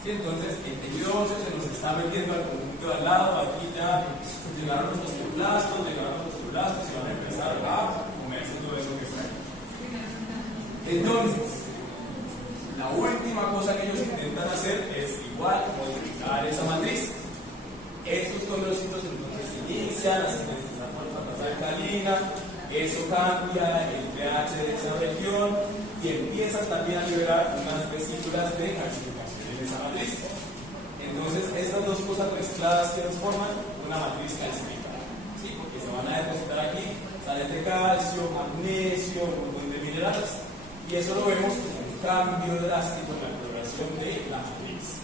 Sí, entonces el tejido óseo se nos está metiendo al conjunto de al lado. Aquí ya llegaron los osteoblastos, y van a empezar a comerse todo eso que está ahí. Entonces, la última cosa que ellos intentan hacer es igual modificar esa matriz. Estos condrocitos entonces inician la síntesis de la fosfatasa alcalina, eso cambia el pH de esa región y empiezan también a liberar unas vesículas de calcificación en esa matriz. Entonces, estas dos cosas mezcladas que nos forman una matriz calcificada, ¿sí? Porque se van a depositar aquí sales de calcio, magnesio, un montón de minerales, y eso lo vemos como un cambio drástico en la coloración de la matriz.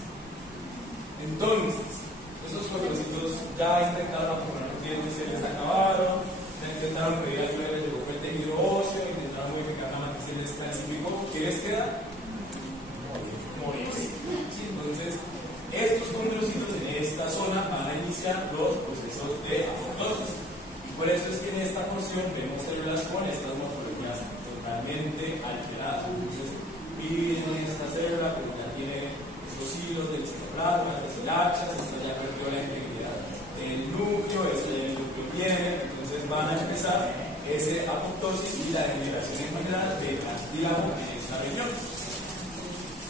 Entonces, estos condrocitos ya intentaron poner nutrientes y se les acabaron, ya intentaron pedir ayuda, les llegó el tejido óseo, intentaron modificar la matriz y les calcificó. ¿Qué les queda? Morir. ¿Sí? Entonces, estos condrocitos en esta zona van a iniciar los procesos de apoptosis. Y por eso es que en esta porción vemos células con estas morfologías totalmente alteradas. Entonces, viven en esta célula, pero ya tiene estos hilos del citoplasma, las hilachas, esto ya perdió la integridad del núcleo, eso ya el núcleo viene, entonces van a empezar ese apoptosis y la degeneración en general del cartílago en esta región.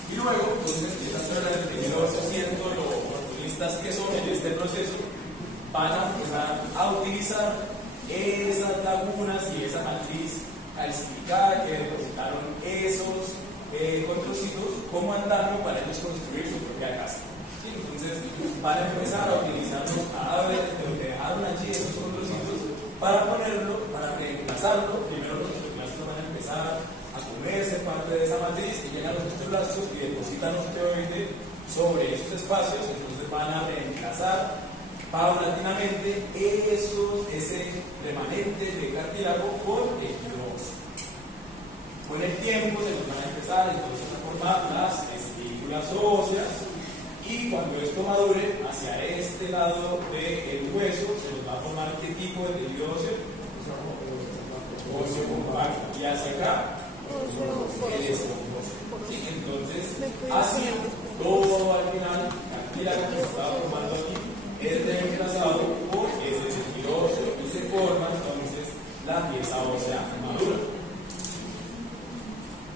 Y luego, entonces, estas células del tejido óseo, siendo lo oportunistas que son en este proceso, van a empezar a utilizar esas lagunas y esa matriz calcificada que depositaron esos condrocitos como andamio para ellos construir su propia casa. ¿Sí? Entonces, van a empezar a utilizar los cadáveres de lo que dejaron allí esos condrocitos para ponerlo, para reemplazarlo. Primero los osteoblastos van a empezar a comerse parte de esa matriz y llegan los osteoblastos y depositan osteoide sobre esos espacios, entonces van a reemplazar paulatinamente ese remanente de cartílago con tejido óseo. Con el tiempo se nos van a empezar entonces a formar las vesículas óseas y cuando esto madure hacia este lado del hueso se nos va a formar ¿qué tipo de tejido óseo? Óseo compacto. Y hacia acá el esponjoso. ¿Sí? Entonces, así todo al final, el cartílago que se estaba formando aquí es reemplazado por ese tejido óseo y se forma entonces la pieza ósea madura.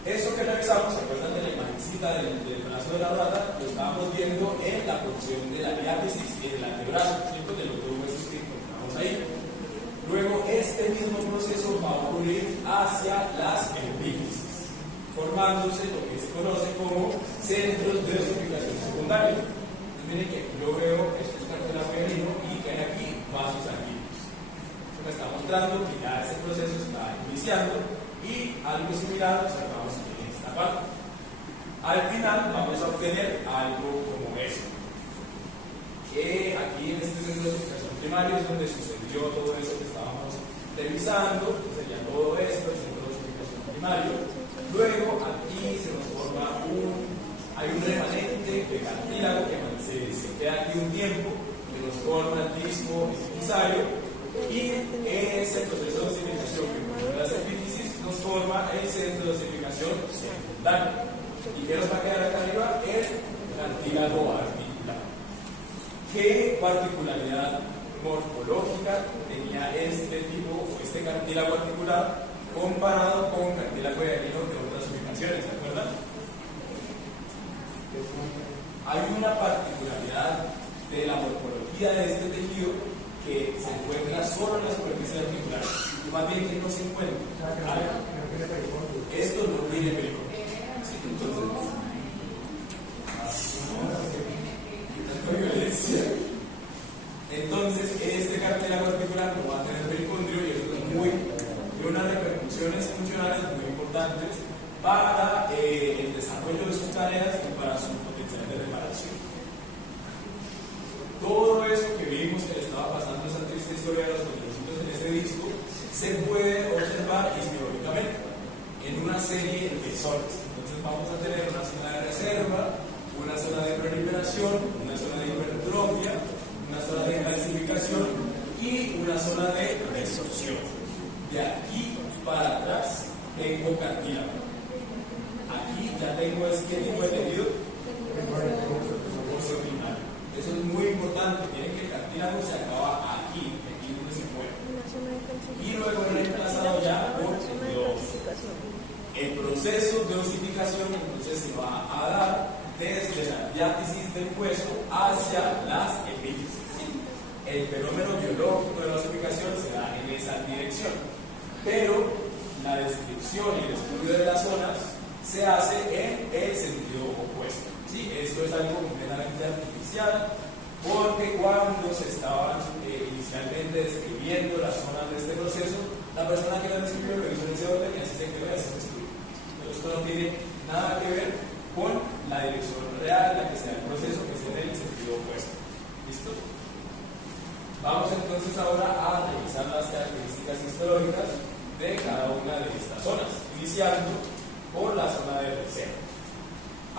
Eso que revisamos, ¿se acuerdan de la imagencita del brazo de la rata? Lo estábamos viendo en la porción de la diátesis y del antebrazo, ¿cierto? De los dos huesos que encontramos ahí. Luego, este mismo proceso va a ocurrir hacia las epífisis, formándose lo que se conoce como centros de dosificación secundaria. Entonces, miren que yo veo estos cartílago uterino y que hay aquí vasos sanguíneos. Esto me está mostrando que ya ese proceso está iniciando y algo similar observamos en esta parte. Al final vamos a obtener algo como esto, que aquí en este centro de dosificación primario es donde sucedió todo eso que estábamos revisando, sería todo esto, el centro de dosificación primario. Luego aquí se nos forma hay un remanente de cartílago que se queda aquí un tiempo, que nos forma el disco epifisiario, y ese proceso de dosificación que con las epífisis nos forma el centro de dosificación secundario. ¿Y qué nos va a quedar acá arriba? El cartílago articular. ¿Qué particularidad morfológica tenía este tipo o este cartílago articular comparado con cartílago hialino de otras ubicaciones? ¿Se acuerdan? Hay una particularidad de la morfología de este tejido que se encuentra solo en la superficie articular, más bien que no se encuentra. Esto no tiene pericordio. Entonces, este cartílago articular no va a tener pericondrio y esto tiene unas repercusiones funcionales muy importantes para el desarrollo de sus tareas y para su potencial de reparación. Todo eso que vimos que le estaba pasando esa triste historia de los condrocitos en ese disco se puede observar históricamente en una serie de zonas. Entonces vamos a tener una zona de reserva, una zona de proliferación, una zona de hipertrofia, una zona de calcificación y una zona de resorción. De aquí para atrás tengo cartílago. Aquí ya tengo ¿qué tipo de tejido? Óseo primario. Eso es muy importante. Miren que el cartílago se acaba aquí donde se mueve. Y luego he reemplazado ya por el óseo. El proceso de osificación entonces se va a dar desde la diátesis del hueso hacia las epífisis. ¿Sí? El fenómeno biológico de la osificación se da en esa dirección, pero la descripción y el estudio de las zonas se hace en el sentido opuesto. ¿Sí? Esto es algo completamente artificial, porque cuando se estaban inicialmente describiendo las zonas de este proceso, la persona que la describió lo hizo en ese orden y así se quedó y así se estudió. Pero esto no tiene nada que ver con la dirección real en la que se da el proceso, que es en el sentido opuesto. ¿Listo? Vamos entonces ahora a revisar las características histológicas de cada una de estas zonas, iniciando por la zona de reserva.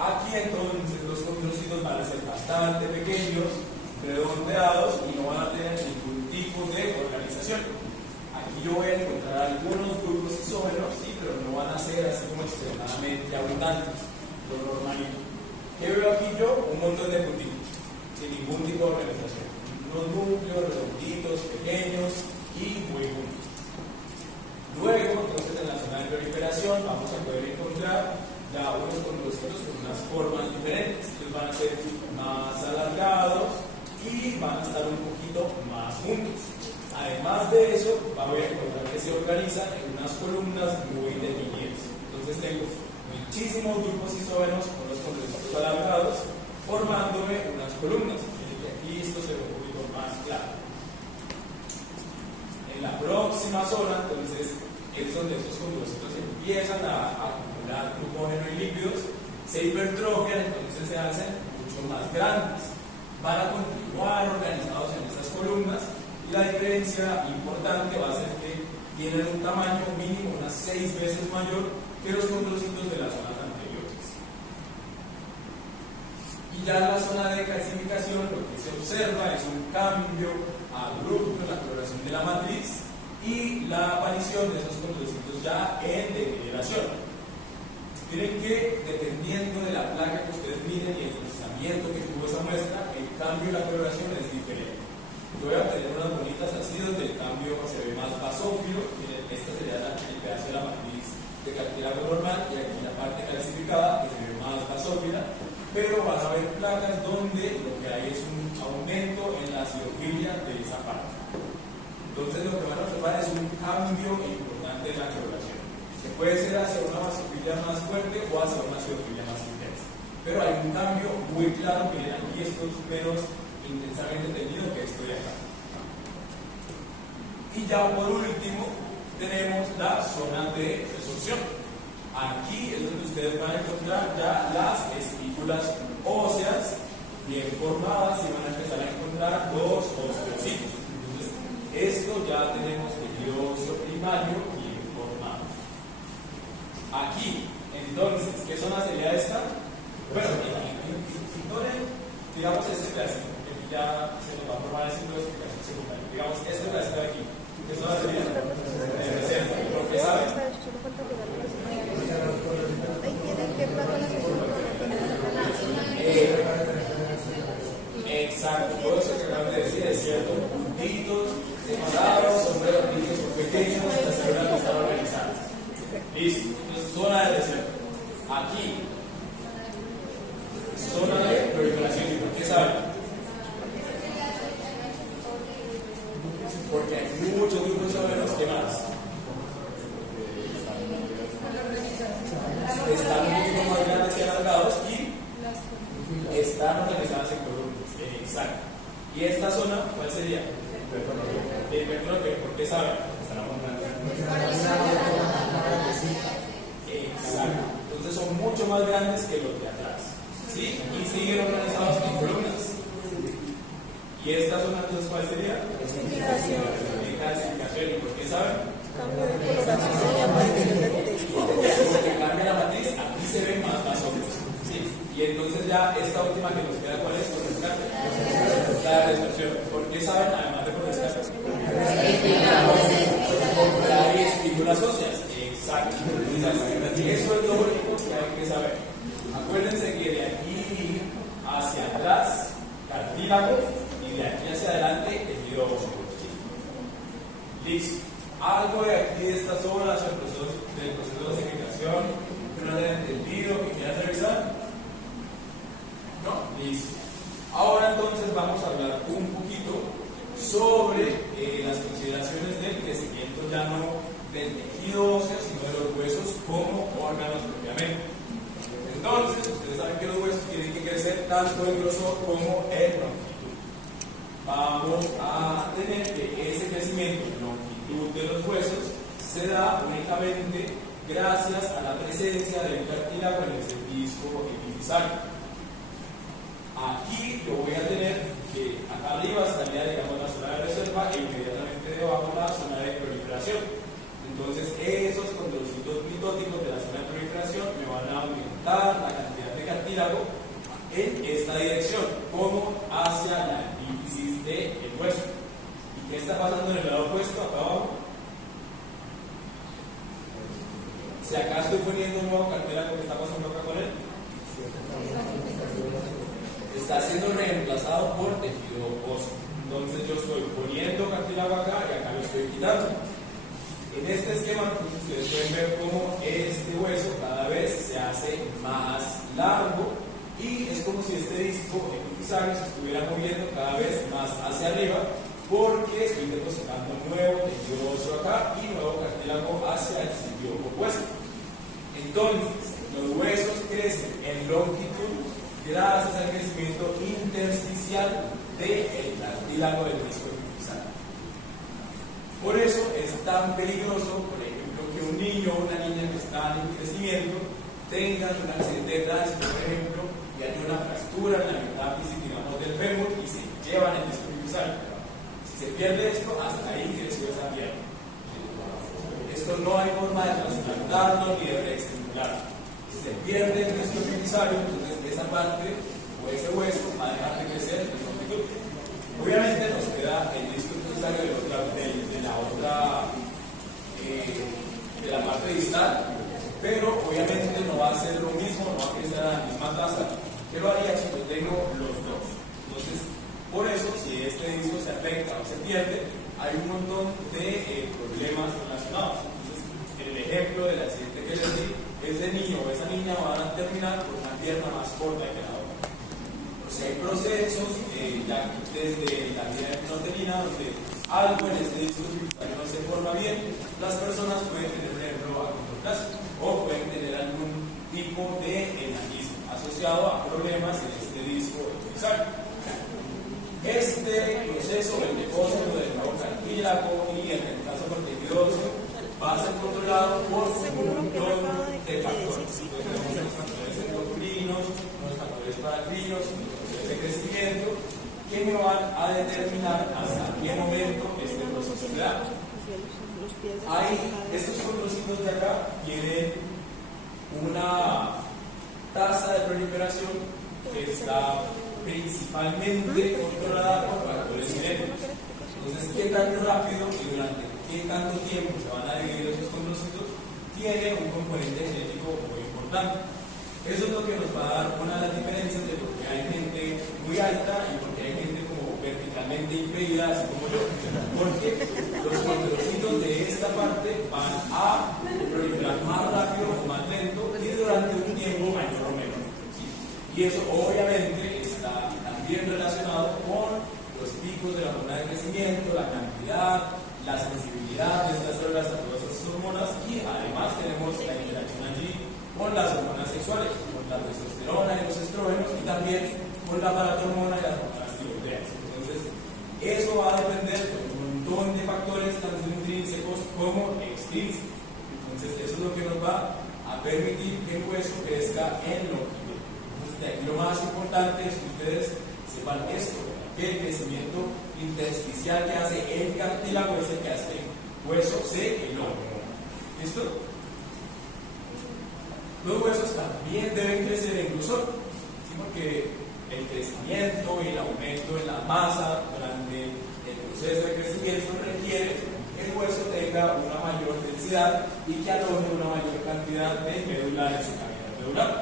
Aquí entonces los condrocitos van a ser bastante pequeños, redondeados y no van a tener ningún tipo de organización. Aquí yo voy a encontrar algunos grupos isógenos, sí, pero no van a ser así como extremadamente abundantes, lo normalito. ¿Qué veo aquí yo? Un montón de puntitos, sin ningún tipo de organización. Unos núcleos redonditos, pequeños y muy juntos. Luego, entonces, en la zona de proliferación vamos a poder encontrar ya unos condrocitos con unas formas diferentes. Ellos van a ser más alargados y van a estar un poquito más juntos. Además de eso, voy a encontrar que se organizan en unas columnas muy definidas. Entonces tengo muchísimos grupos isógenos con los condrocitos alargados formándome unas columnas. Y aquí esto se ve un poquito más claro. En la próxima zona, entonces, es donde estos condrocitos empiezan a acumular glucógeno y lípidos, se hipertrofian, entonces se hacen mucho más grandes. Van a continuar organizados en estas columnas y la diferencia importante va a ser que tienen un tamaño mínimo unas 6 veces mayor que los condrocitos de las zonas anteriores. Y ya en la zona de calcificación lo que se observa es un cambio abrupto en la coloración de la matriz y la aparición de esos condrocitos ya en degeneración. Miren que dependiendo de la placa que ustedes miren y el procesamiento que tuvo esa muestra, el cambio de la coloración es diferente. Yo voy a tener unas bolitas así donde el cambio se ve más basófilo. Miren, esta sería el pedazo de la matriz de cartílago normal y aquí la parte calcificada que se ve más basófila, pero van a haber placas donde lo que hay es un aumento en la acidofilia de esa parte. Entonces lo que van a observar es un cambio importante en la coloración. Se puede ser hacia una basofilia más fuerte o hacia una acidofilia más intensa. Pero hay un cambio muy claro, miren aquí esto es menos intensamente entendido que esto de acá. Y ya por último tenemos la zona de resorción. Aquí es donde ustedes van a encontrar ya las espículas óseas bien formadas y van a empezar a encontrar los osteocitos. primario y informado. Aquí, entonces, ¿qué zona sería esta? Bueno, digamos este pedacito, que aquí ya se nos va a formar el ciclo de explicación secundaria. Digamos este pedacito de aquí, ¿qué zona sería? Reserva, porque saben. Exacto, todo eso que acabas de decir es cierto. Puntitos, separados, sombreros pequeños, las células no están organizadas. Listo, entonces zona de reserva. Aquí, zona de proliferación. ¿Por qué saben? Porque hay muchos grupos obreros que más están un poquito más grandes y alargados y están organizadas en columnas. Exacto. ¿Y esta zona cuál sería? El hipertrofia. ¿Por qué saben? Exacto. Entonces son mucho más grandes que los de atrás. ¿Sí? Y siguen organizados en columnas. ¿Y esta zona entonces cuál sería? Calcificación. ¿Y por qué saben? Cambio de coloración y aparición del texto. Porque cambia la matriz, aquí se ven más hombres. ¿Sí? Y entonces ya esta última que nos queda, ¿cuál es? Por rescate. La dispersión. ¿Por qué saben? Además de por rescate. Las espículas óseas. Exacto. Eso es lo único que hay que saber. Acuérdense que de aquí hacia atrás, cartílago, y de aquí hacia adelante, tejido óseo. Listo. Algo de aquí de esta zona, del proceso de secreción, que no hayan entendido, que quieran revisar. ¿No? Listo. Ahora entonces vamos a hablar un poquito sobre las consideraciones del crecimiento ya no del tejido óseo, sino de los huesos como órganos propiamente. Entonces, ustedes saben que los huesos tienen que crecer tanto en grosor como en longitud. Vamos a tener que ese crecimiento en longitud de los huesos se da únicamente gracias a la presencia del cartílago en ese disco epifisiario. Aquí yo voy a tener que acá arriba estaría, digamos, la zona de reserva e inmediatamente debajo la zona de proliferación. Entonces esos condrocitos mitóticos de la zona de proliferación me van a aumentar la cantidad de cartílago en esta dirección, como hacia la epífisis del hueso. ¿Y qué está pasando en el lado opuesto, acá abajo? Si acá estoy poniendo un nuevo cartílago, ¿qué está pasando acá con él? Está siendo reemplazado por tejido óseo. Entonces yo estoy poniendo cartílago acá y acá lo estoy quitando. En este esquema ustedes pueden ver cómo este hueso cada vez se hace más largo y es como si este disco epifisario se estuviera moviendo cada vez más hacia arriba porque estoy depositando nuevo tejido óseo acá y nuevo cartílago hacia el sitio opuesto. Entonces, los huesos crecen en longitud gracias al crecimiento intersticial del cartílago del disco epifisario. Por eso es tan peligroso, por ejemplo, que un niño o una niña que están en crecimiento tengan un accidente de tránsito, por ejemplo, y haya una fractura en la metáfisis, digamos, del fémur y se llevan el disco epifisario. Si se pierde esto, hasta ahí creció esa pierna. Esto no hay forma de trasplantarlo ni de reestimularlo. Si se pierde el disco epifisario, entonces esa parte o ese hueso va a dejar de crecer en longitud. Obviamente nos queda el disco epifisario de la parte distal, pero obviamente no va a ser lo mismo, no va a crecer a la misma tasa. ¿Qué lo haría si yo tengo los dos? Entonces, por eso, si este disco se afecta o se pierde, hay un montón de problemas relacionados. Entonces, en el ejemplo del accidente que les di, ese niño o esa niña van a terminar con una pierna más corta que la otra. O sea, hay procesos, ya desde la vida intrauterina, donde algo en este disco epifisario no se forma bien, las personas pueden tener, por ejemplo, achondroplasia o pueden tener algún tipo de enanismo asociado a problemas en este disco epifisario. Este proceso, el depósito del nuevo cartílago y el reemplazo por tejido óseo va a ser controlado por un montón de factores. Entonces tenemos los factores endocrinos, los factores paracrinos, los factores de crecimiento, que me van a determinar hasta qué momento este proceso se da. los pies de estos condrocitos de acá tienen una tasa de proliferación que está principalmente controlada por factores genéticos. Entonces, qué tan rápido y durante qué tanto tiempo se van a dividir esos condrocitos tiene un componente genético muy importante. Eso es lo que nos va a dar una de las diferencias de por qué hay gente muy alta y por qué hay gente como verticalmente impedida, así como yo. Porque los condrocitos de esta parte van a proliferar más rápido o más lento y durante un tiempo mayor o menor. ¿Sí? Y eso obviamente está también relacionado con los picos de la hormona de crecimiento, la cantidad, la sensibilidad de estas células a todas esas hormonas, y además tenemos la interacción allí con las hormonas sexuales, con la testosterona y los estrógenos, y también con la paratormona y las hormonas tiroideas. Entonces, eso va a depender de un montón de factores, tanto intrínsecos como extrínsecos. Entonces, eso es lo que nos va a permitir que el hueso crezca en longitud. Entonces, de aquí lo más importante es que ustedes sepan esto, que el crecimiento intersticial que hace el cartílago es el que hace el hueso, el longo. ¿Listo? Los huesos también deben crecer en grosor, ¿sí? Porque el crecimiento y el aumento en la masa durante el proceso de crecimiento requiere que el hueso tenga una mayor densidad y que aloje una mayor cantidad de médula en su cavidad medular.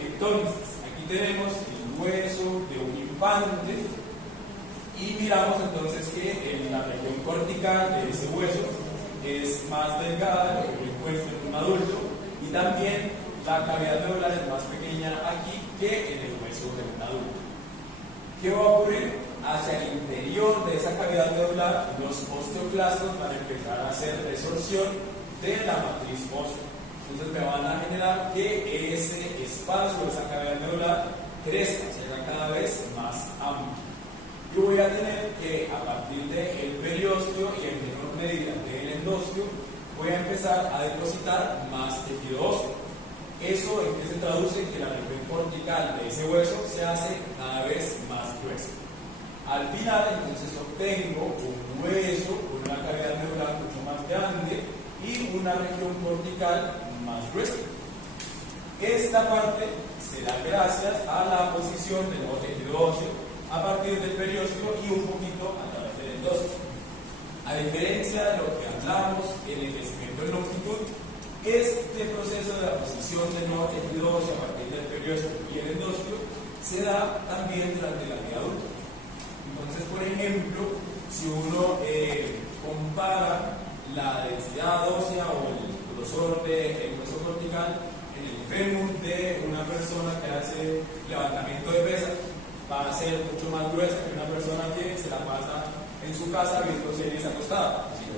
Entonces, aquí tenemos el hueso de un infante y miramos entonces que la región cortical de ese hueso es más delgada de lo que encuentra en un adulto, y también la cavidad medular es más pequeña aquí que en el hueso de un adulto. ¿Qué va a ocurrir? Hacia el interior de esa cavidad medular, los osteoclastos van a empezar a hacer resorción de la matriz ósea. Entonces me van a generar que ese espacio, esa cavidad medular, crezca, se haga cada vez más amplio. Yo voy a tener que, a partir del periósteo y en menor medida del endosteo, voy a empezar a depositar más tejido óseo. ¿Eso en qué se traduce? Que la región cortical de ese hueso se hace cada vez más gruesa. Al final, entonces, obtengo un hueso con una cavidad medular mucho más grande y una región cortical más gruesa. Esta parte se da gracias a la posición del nuevo tejido óseo a partir del periósteo y un poquito a través del endosteo. A diferencia de lo que hablamos en el crecimiento en longitud, este proceso de la posición del nuevo tejido óseo a partir del periósteo y el endosteo se da también durante la vida adulta. Entonces, por ejemplo, si uno compara la densidad ósea o el grosor del hueso cortical en el fémur de una persona que hace levantamiento de pesas, va a ser mucho más gruesa que una persona que se la pasa en su casa viendo series acostada. ¿Sí?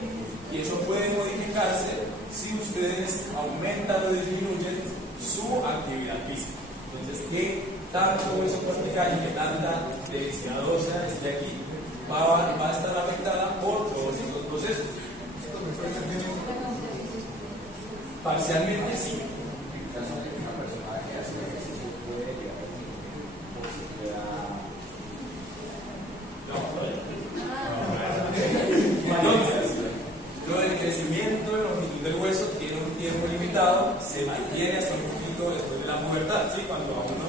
Y eso puede modificarse si ustedes aumentan o disminuyen su actividad física. Entonces, ¿qué tanto hueso cortical y qué tanta densidad ósea esté aquí va a estar afectada por todos estos procesos? Parcialmente sí. Entonces, lo del crecimiento de longitud del hueso tiene un tiempo limitado, se mantiene hasta un poquito después de la pubertad, ¿sí? Cuando a uno,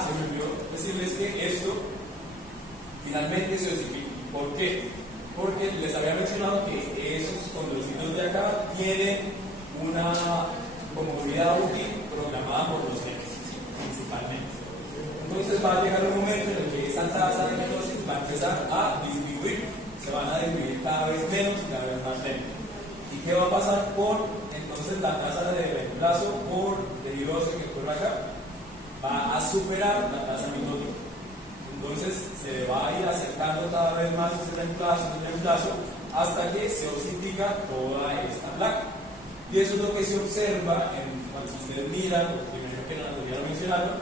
se me olvidó decirles que esto finalmente se osifica. ¿Por qué? Porque les había mencionado que esos condrocitos de acá tienen una como vida útil programada por los genes, ¿sí? Principalmente. Entonces va a llegar un momento en el que esa tasa de mitosis va a empezar a disminuir, se van a dividir cada vez menos y cada vez más lento. ¿Y qué va a pasar con entonces la tasa de reemplazo por tejido óseo que ocurre acá? Va a superar la tasa mitótica. Entonces se va a ir acercando cada vez más ese reemplazo hasta que se osifica toda esta placa. Y eso es lo que se observa cuando ustedes miran, lo primero que en anatomía lo mencionaron,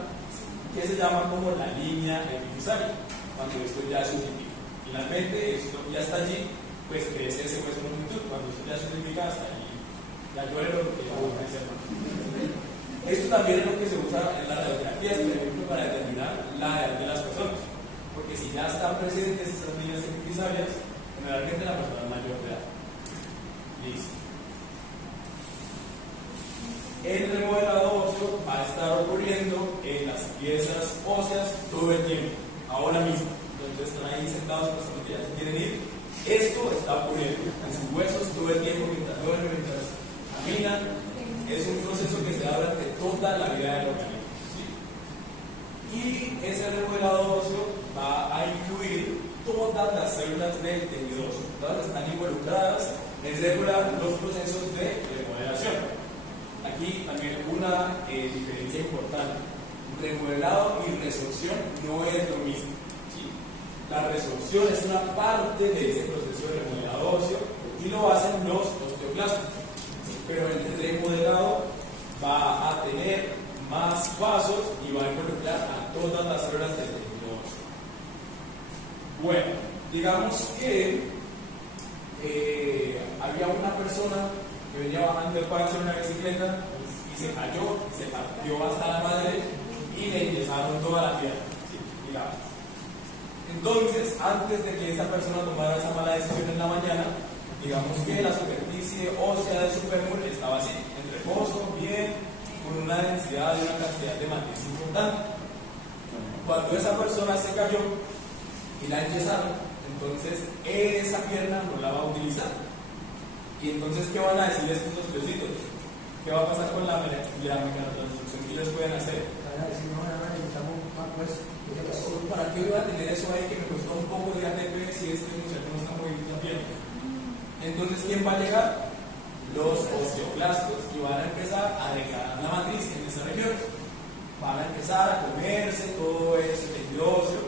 que se llama como la línea epifisaria, cuando esto ya se osifica. Finalmente, esto ya está allí, pues crece ese hueso en longitud. Cuando esto ya se osifica, hasta allí ya llueve lo que va a crecer. Esto también es lo que se usa en las radiografías, por ejemplo, para determinar la edad de las personas. Porque si ya están presentes esas líneas epifisarias, generalmente la persona es mayor de edad. Listo. El remodelado óseo va a estar ocurriendo en las piezas óseas todo el tiempo, ahora mismo. Entonces están ahí sentados personas que ya se quieren ir. Esto está ocurriendo en sus huesos todo el tiempo mientras duermen, mientras caminan. Es un proceso que se da durante toda la vida del organismo. ¿Sí? Y ese remodelado óseo va a incluir todas las células del tejido óseo. Todas están involucradas en regular los procesos de remodelación. Aquí también una diferencia importante. Remodelado y resorción no es lo mismo. ¿Sí? La resorción es una parte de ese proceso de remodelado óseo y lo hacen los osteoclastos. ¿Sí? Pero el remodelado va a tener más pasos y va a involucrar a todas las células del tejido óseo. Bueno, digamos que había una persona que venía bajando el parche en una bicicleta y se cayó, se partió hasta la madre y le enyesaron toda la pierna. ¿Sí? Digamos. Entonces, antes de que esa persona tomara esa mala decisión en la mañana, digamos que la superficie ósea de su fémur estaba así, en reposo, bien, con una densidad y una cantidad de matriz importante. Cuando esa persona se cayó y la enyesaron, entonces esa pierna no la va a utilizar. Y entonces, ¿qué van a decir estos dos pesitos? ¿Qué va a pasar con la mecanotransducción que les pueden hacer? ¿Para qué voy a tener eso ahí que me costó un poco de ATP si este muchacho no está moviendo la pierna? Entonces, ¿quién va a llegar? Los osteoclastos, y van a empezar a degradar la matriz en esa región. Van a empezar a comerse todo ese tejido óseo.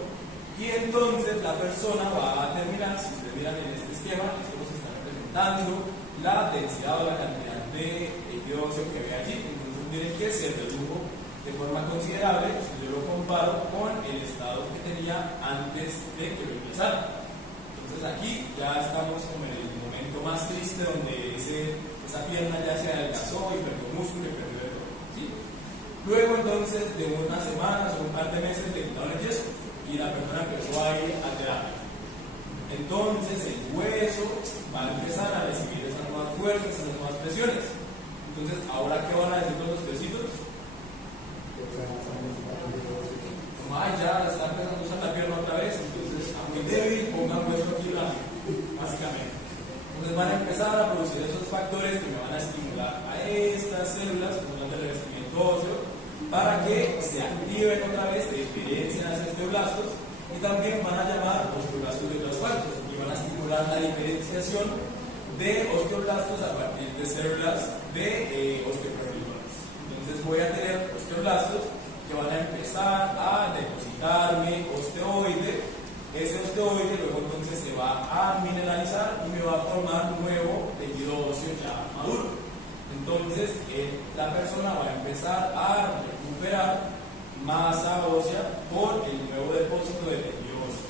Y entonces la persona va a terminar, si ustedes miran en este esquema, esto nos está representando la densidad o la cantidad de tejido óseo que ve allí. Entonces miren que se redujo de forma considerable si yo lo comparo con el estado que tenía antes de que lo empezaran. Entonces aquí ya estamos como en el momento más triste donde esa pierna ya se adelgazó y perdió músculo y perdió de todo. ¿Sí? Luego entonces de unas semanas o un par de meses le quitaron el yeso y la persona empezó a ir a terapia. Entonces el hueso va a empezar a recibir esas nuevas fuerzas, esas nuevas presiones. Entonces, ¿ahora qué van a decir todos los pesitos? Como, ya está empezando a usar la pierna otra vez, entonces a muy débil, pongan hueso aquí blanco, básicamente. Entonces van a empezar a producir esos factores que me van a estimular a estas células, como las del revestimiento óseo, para que se activen otra vez, se diferencien a esos osteoblastos y también van a llamar osteoblastos de osteoblastos y van a estimular la diferenciación de osteoblastos a partir de células de osteoprogenitora. Entonces voy a tener osteoblastos que van a empezar a depositarme osteoide. Ese osteoide luego entonces se va a mineralizar y me va a formar un nuevo tejido óseo ya maduro. Entonces la persona va a empezar a recuperar masa ósea por el nuevo depósito de tejido óseo.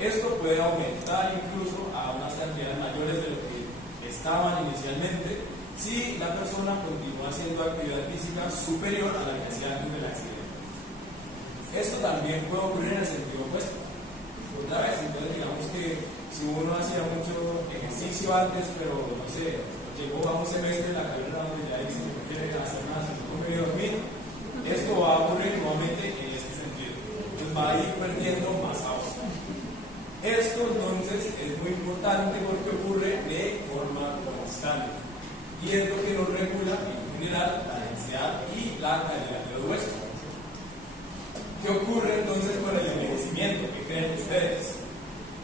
Esto puede aumentar incluso a unas cantidades mayores de lo que estaban inicialmente si la persona continúa haciendo actividad física superior a la que hacía antes del accidente. Esto también puede ocurrir en el sentido opuesto. Otra vez, entonces digamos que si uno hacía mucho ejercicio antes, pero no sé, llegó a un semestre en la carrera donde ya dice que no quiere hacer nada, sino que quiere dormir, esto va a ocurrir nuevamente en este sentido. Entonces va a ir perdiendo masa ósea. Esto entonces es muy importante porque ocurre de forma constante y es lo que nos regula en general la densidad y la calidad de los huesos. ¿Qué ocurre entonces con el envejecimiento? ¿Qué creen ustedes?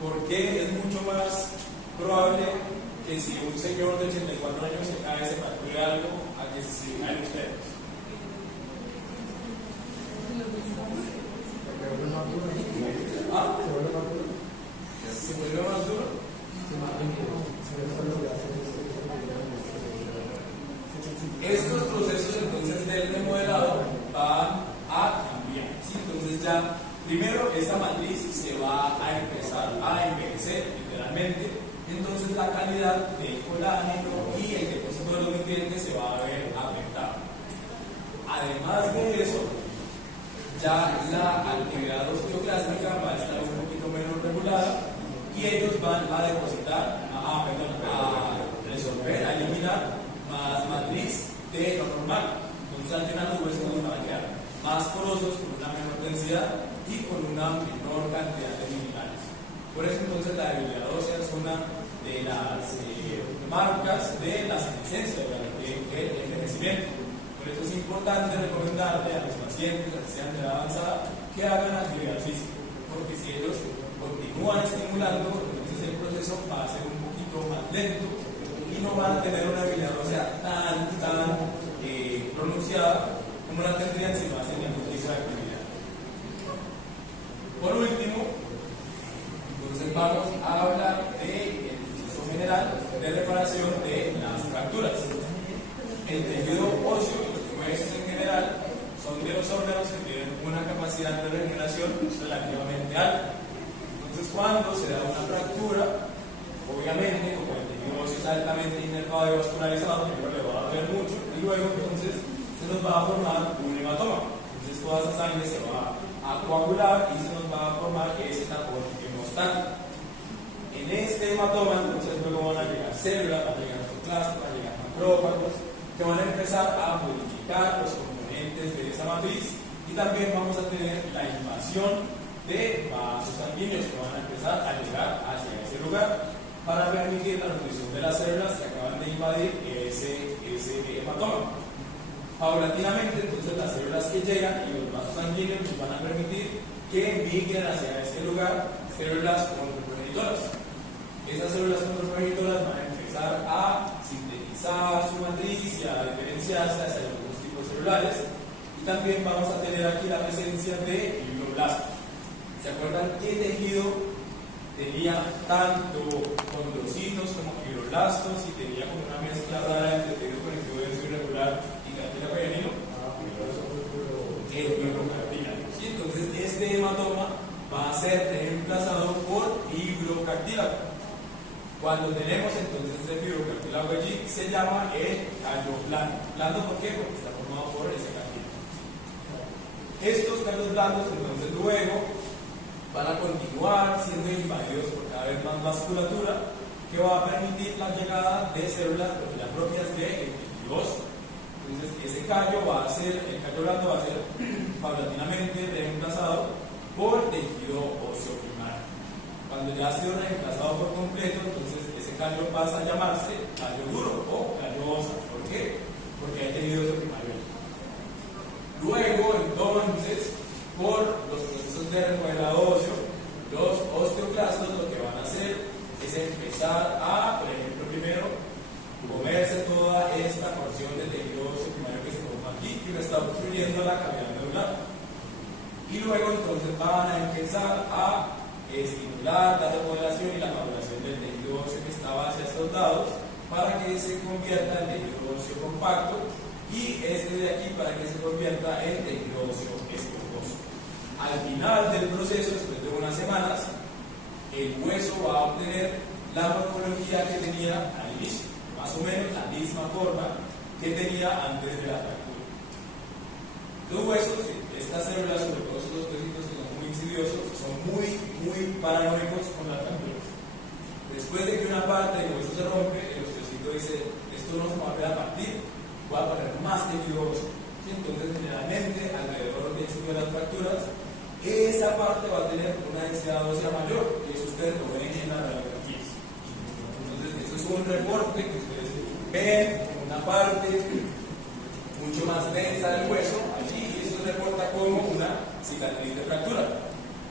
¿Por qué es mucho más probable que si un señor de 84 años se cae, se fracture algo, a que se caen ustedes? ¿Ah? ¿Se vuelve más duro? Estos procesos entonces del remodelado van a cambiar. ¿Sí? Entonces ya, primero, esa matriz se va a empezar a envejecer literalmente. Entonces la calidad del colágeno y el depósito de los nutrientes se va a ver afectada. Además de eso, ya la actividad osteoclástica va a estar un poquito menos regulada y ellos van a depositar, a resolver ¿Ven? A eliminar más matriz de lo normal. Entonces al final los huesos nos van a quedar más porosos, con una menor densidad y con una menor cantidad de minerales. Por eso entonces la debilidad ósea es una de las marcas de la senescencia, del envejecimiento. Por eso es importante recomendarle a los pacientes, que sean de edad avanzada, que hagan actividad física, porque si ellos continúan estimulando, entonces el proceso va a ser un poquito más lento y no van a tener una debilidad ósea tan pronunciada como la tendrían si no hacen ningún tipo de actividad. Por último, entonces vamos a hablar del proceso general de reparación de las fracturas. El tejido óseo y los huesos en general son de los órganos que tienen una capacidad de regeneración relativamente alta. Entonces, cuando se da una fractura, obviamente, como el tejido óseo es altamente inervado y vascularizado, primero le va a doler mucho y luego entonces se nos va a formar un hematoma. Entonces, toda esa sangre se va a coagular y se nos va a formar ese tapón hemostático. En este hematoma, entonces, luego van a llegar células, van a llegar citoplasmas, van a llegar macrófagos, que van a empezar a modificar los componentes de esa matriz y también vamos a tener la invasión de vasos sanguíneos que van a empezar a llegar hacia ese lugar para permitir la nutrición de las células que acaban de invadir ese hematoma. Paulatinamente, entonces, las células que llegan y los vasos sanguíneos nos van a permitir que migren hacia este lugar células controprogenitoras. Esas células controprogenitoras van a empezar a sintetizar su matriz y a diferenciarse hacia algunos tipos celulares. Y también vamos a tener aquí la presencia de fibroblastos. ¿Se acuerdan qué tejido tenía tanto condrocitos como fibroblastos y tenía como una mezcla rara entre tejido conectivo denso irregular y cartílago hialino? El fibrocartílago. ¿Sí? Entonces este hematoma va a ser reemplazado por fibrocartílago. Cuando tenemos entonces ese fibrocartílago allí, se llama el callo blando. ¿Blando por qué? Porque está formado por ese cartílago. Estos callos blandos entonces luego van a continuar siendo invadidos por cada vez más vasculatura que va a permitir la llegada de células propias del tejido óseo. Entonces ese callo va a ser, el callo blando va a ser paulatinamente reemplazado por tejido óseo primario. Cuando ya ha sido reemplazado por completo, entonces ese callo pasa a llamarse callo duro o callo óseo. ¿Por qué? Porque hay tejido óseo primario. Luego, entonces, por los procesos de remodelado óseo, los osteoclastos lo que van a hacer es empezar a, por ejemplo, primero, comerse toda esta porción de tejido óseo primario que se forma aquí y lo está obstruyendo la cavidad medular. Y luego, entonces, van a empezar a estimular la remodelación y la maduración del tejido óseo que estaba hacia estos lados para que se convierta en tejido óseo compacto y este de aquí para que se convierta en tejido óseo esponjoso. Al final del proceso, después de unas semanas, el hueso va a obtener la morfología que tenía al inicio, más o menos la misma forma que tenía antes de la fractura. Los huesos, estas células, sobre todo estos huesitos que son muy insidiosos, son muy paranoicos con las fracturas. Después de que una parte del hueso se rompe, el osteocito dice, esto no se va a volver a partir, voy a poner más tejido óseo. ¿Sí? Entonces, generalmente, alrededor del hecho de las fracturas, esa parte va a tener una densidad ósea mayor, que eso ustedes lo ven en las radiografías. Entonces, esto es un reporte que ustedes ven, una parte mucho más densa del hueso, allí, y esto reporta como una cicatriz de fractura.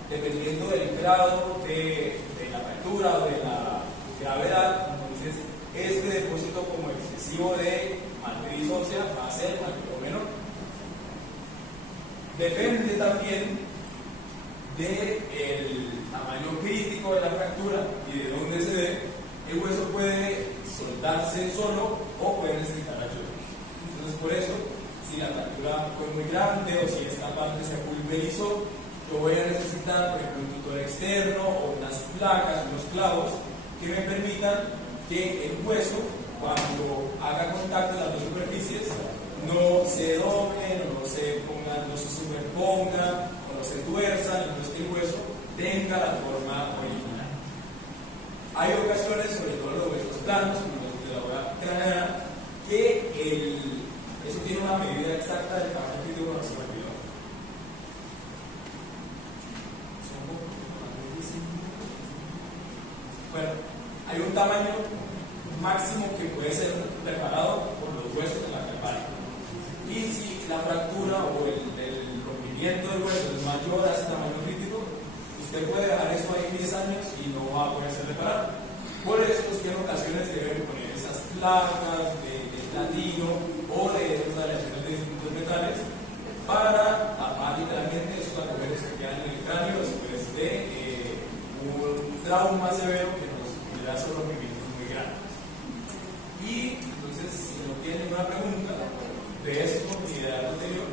Dependiendo del grado de la fractura o de la gravedad, entonces este depósito como excesivo de matriz ósea va a ser mayor o menor. Depende también del tamaño crítico de la fractura y de dónde se dé. El hueso puede soltarse solo o puede necesitar ayuda. Entonces, por eso, si la fractura fue muy grande o si esta parte se pulverizó, yo voy a necesitar, por ejemplo, un tutor externo o unas placas, unos clavos que me permitan que el hueso, cuando haga contacto en las dos superficies, no se doblen, o no se pongan, no se superpongan, o no se tuerzan, entonces que el hueso tenga la forma original. Hay ocasiones, sobre todo los huesos planos, como los de la hora 3 craneal que eso tiene una medida exacta del tamaño crítico cuando se olvidó. Bueno, hay un tamaño máximo que puede ser reparado por los huesos de la cervical. Y si la fractura o el rompimiento del hueso es mayor a ese tamaño crítico, usted puede dejar eso ahí 10 años y no va a poder ser reparado. Por eso es que en ocasiones deben poner esas placas de platino o de esas aleaciones de distintos metales para tapar literalmente esos agujeros que quedan en el cráneo después de un trauma severo que nos genera esos rompimientos muy grandes. Y entonces, si no tienen ninguna pregunta de esto ni de algo anterior,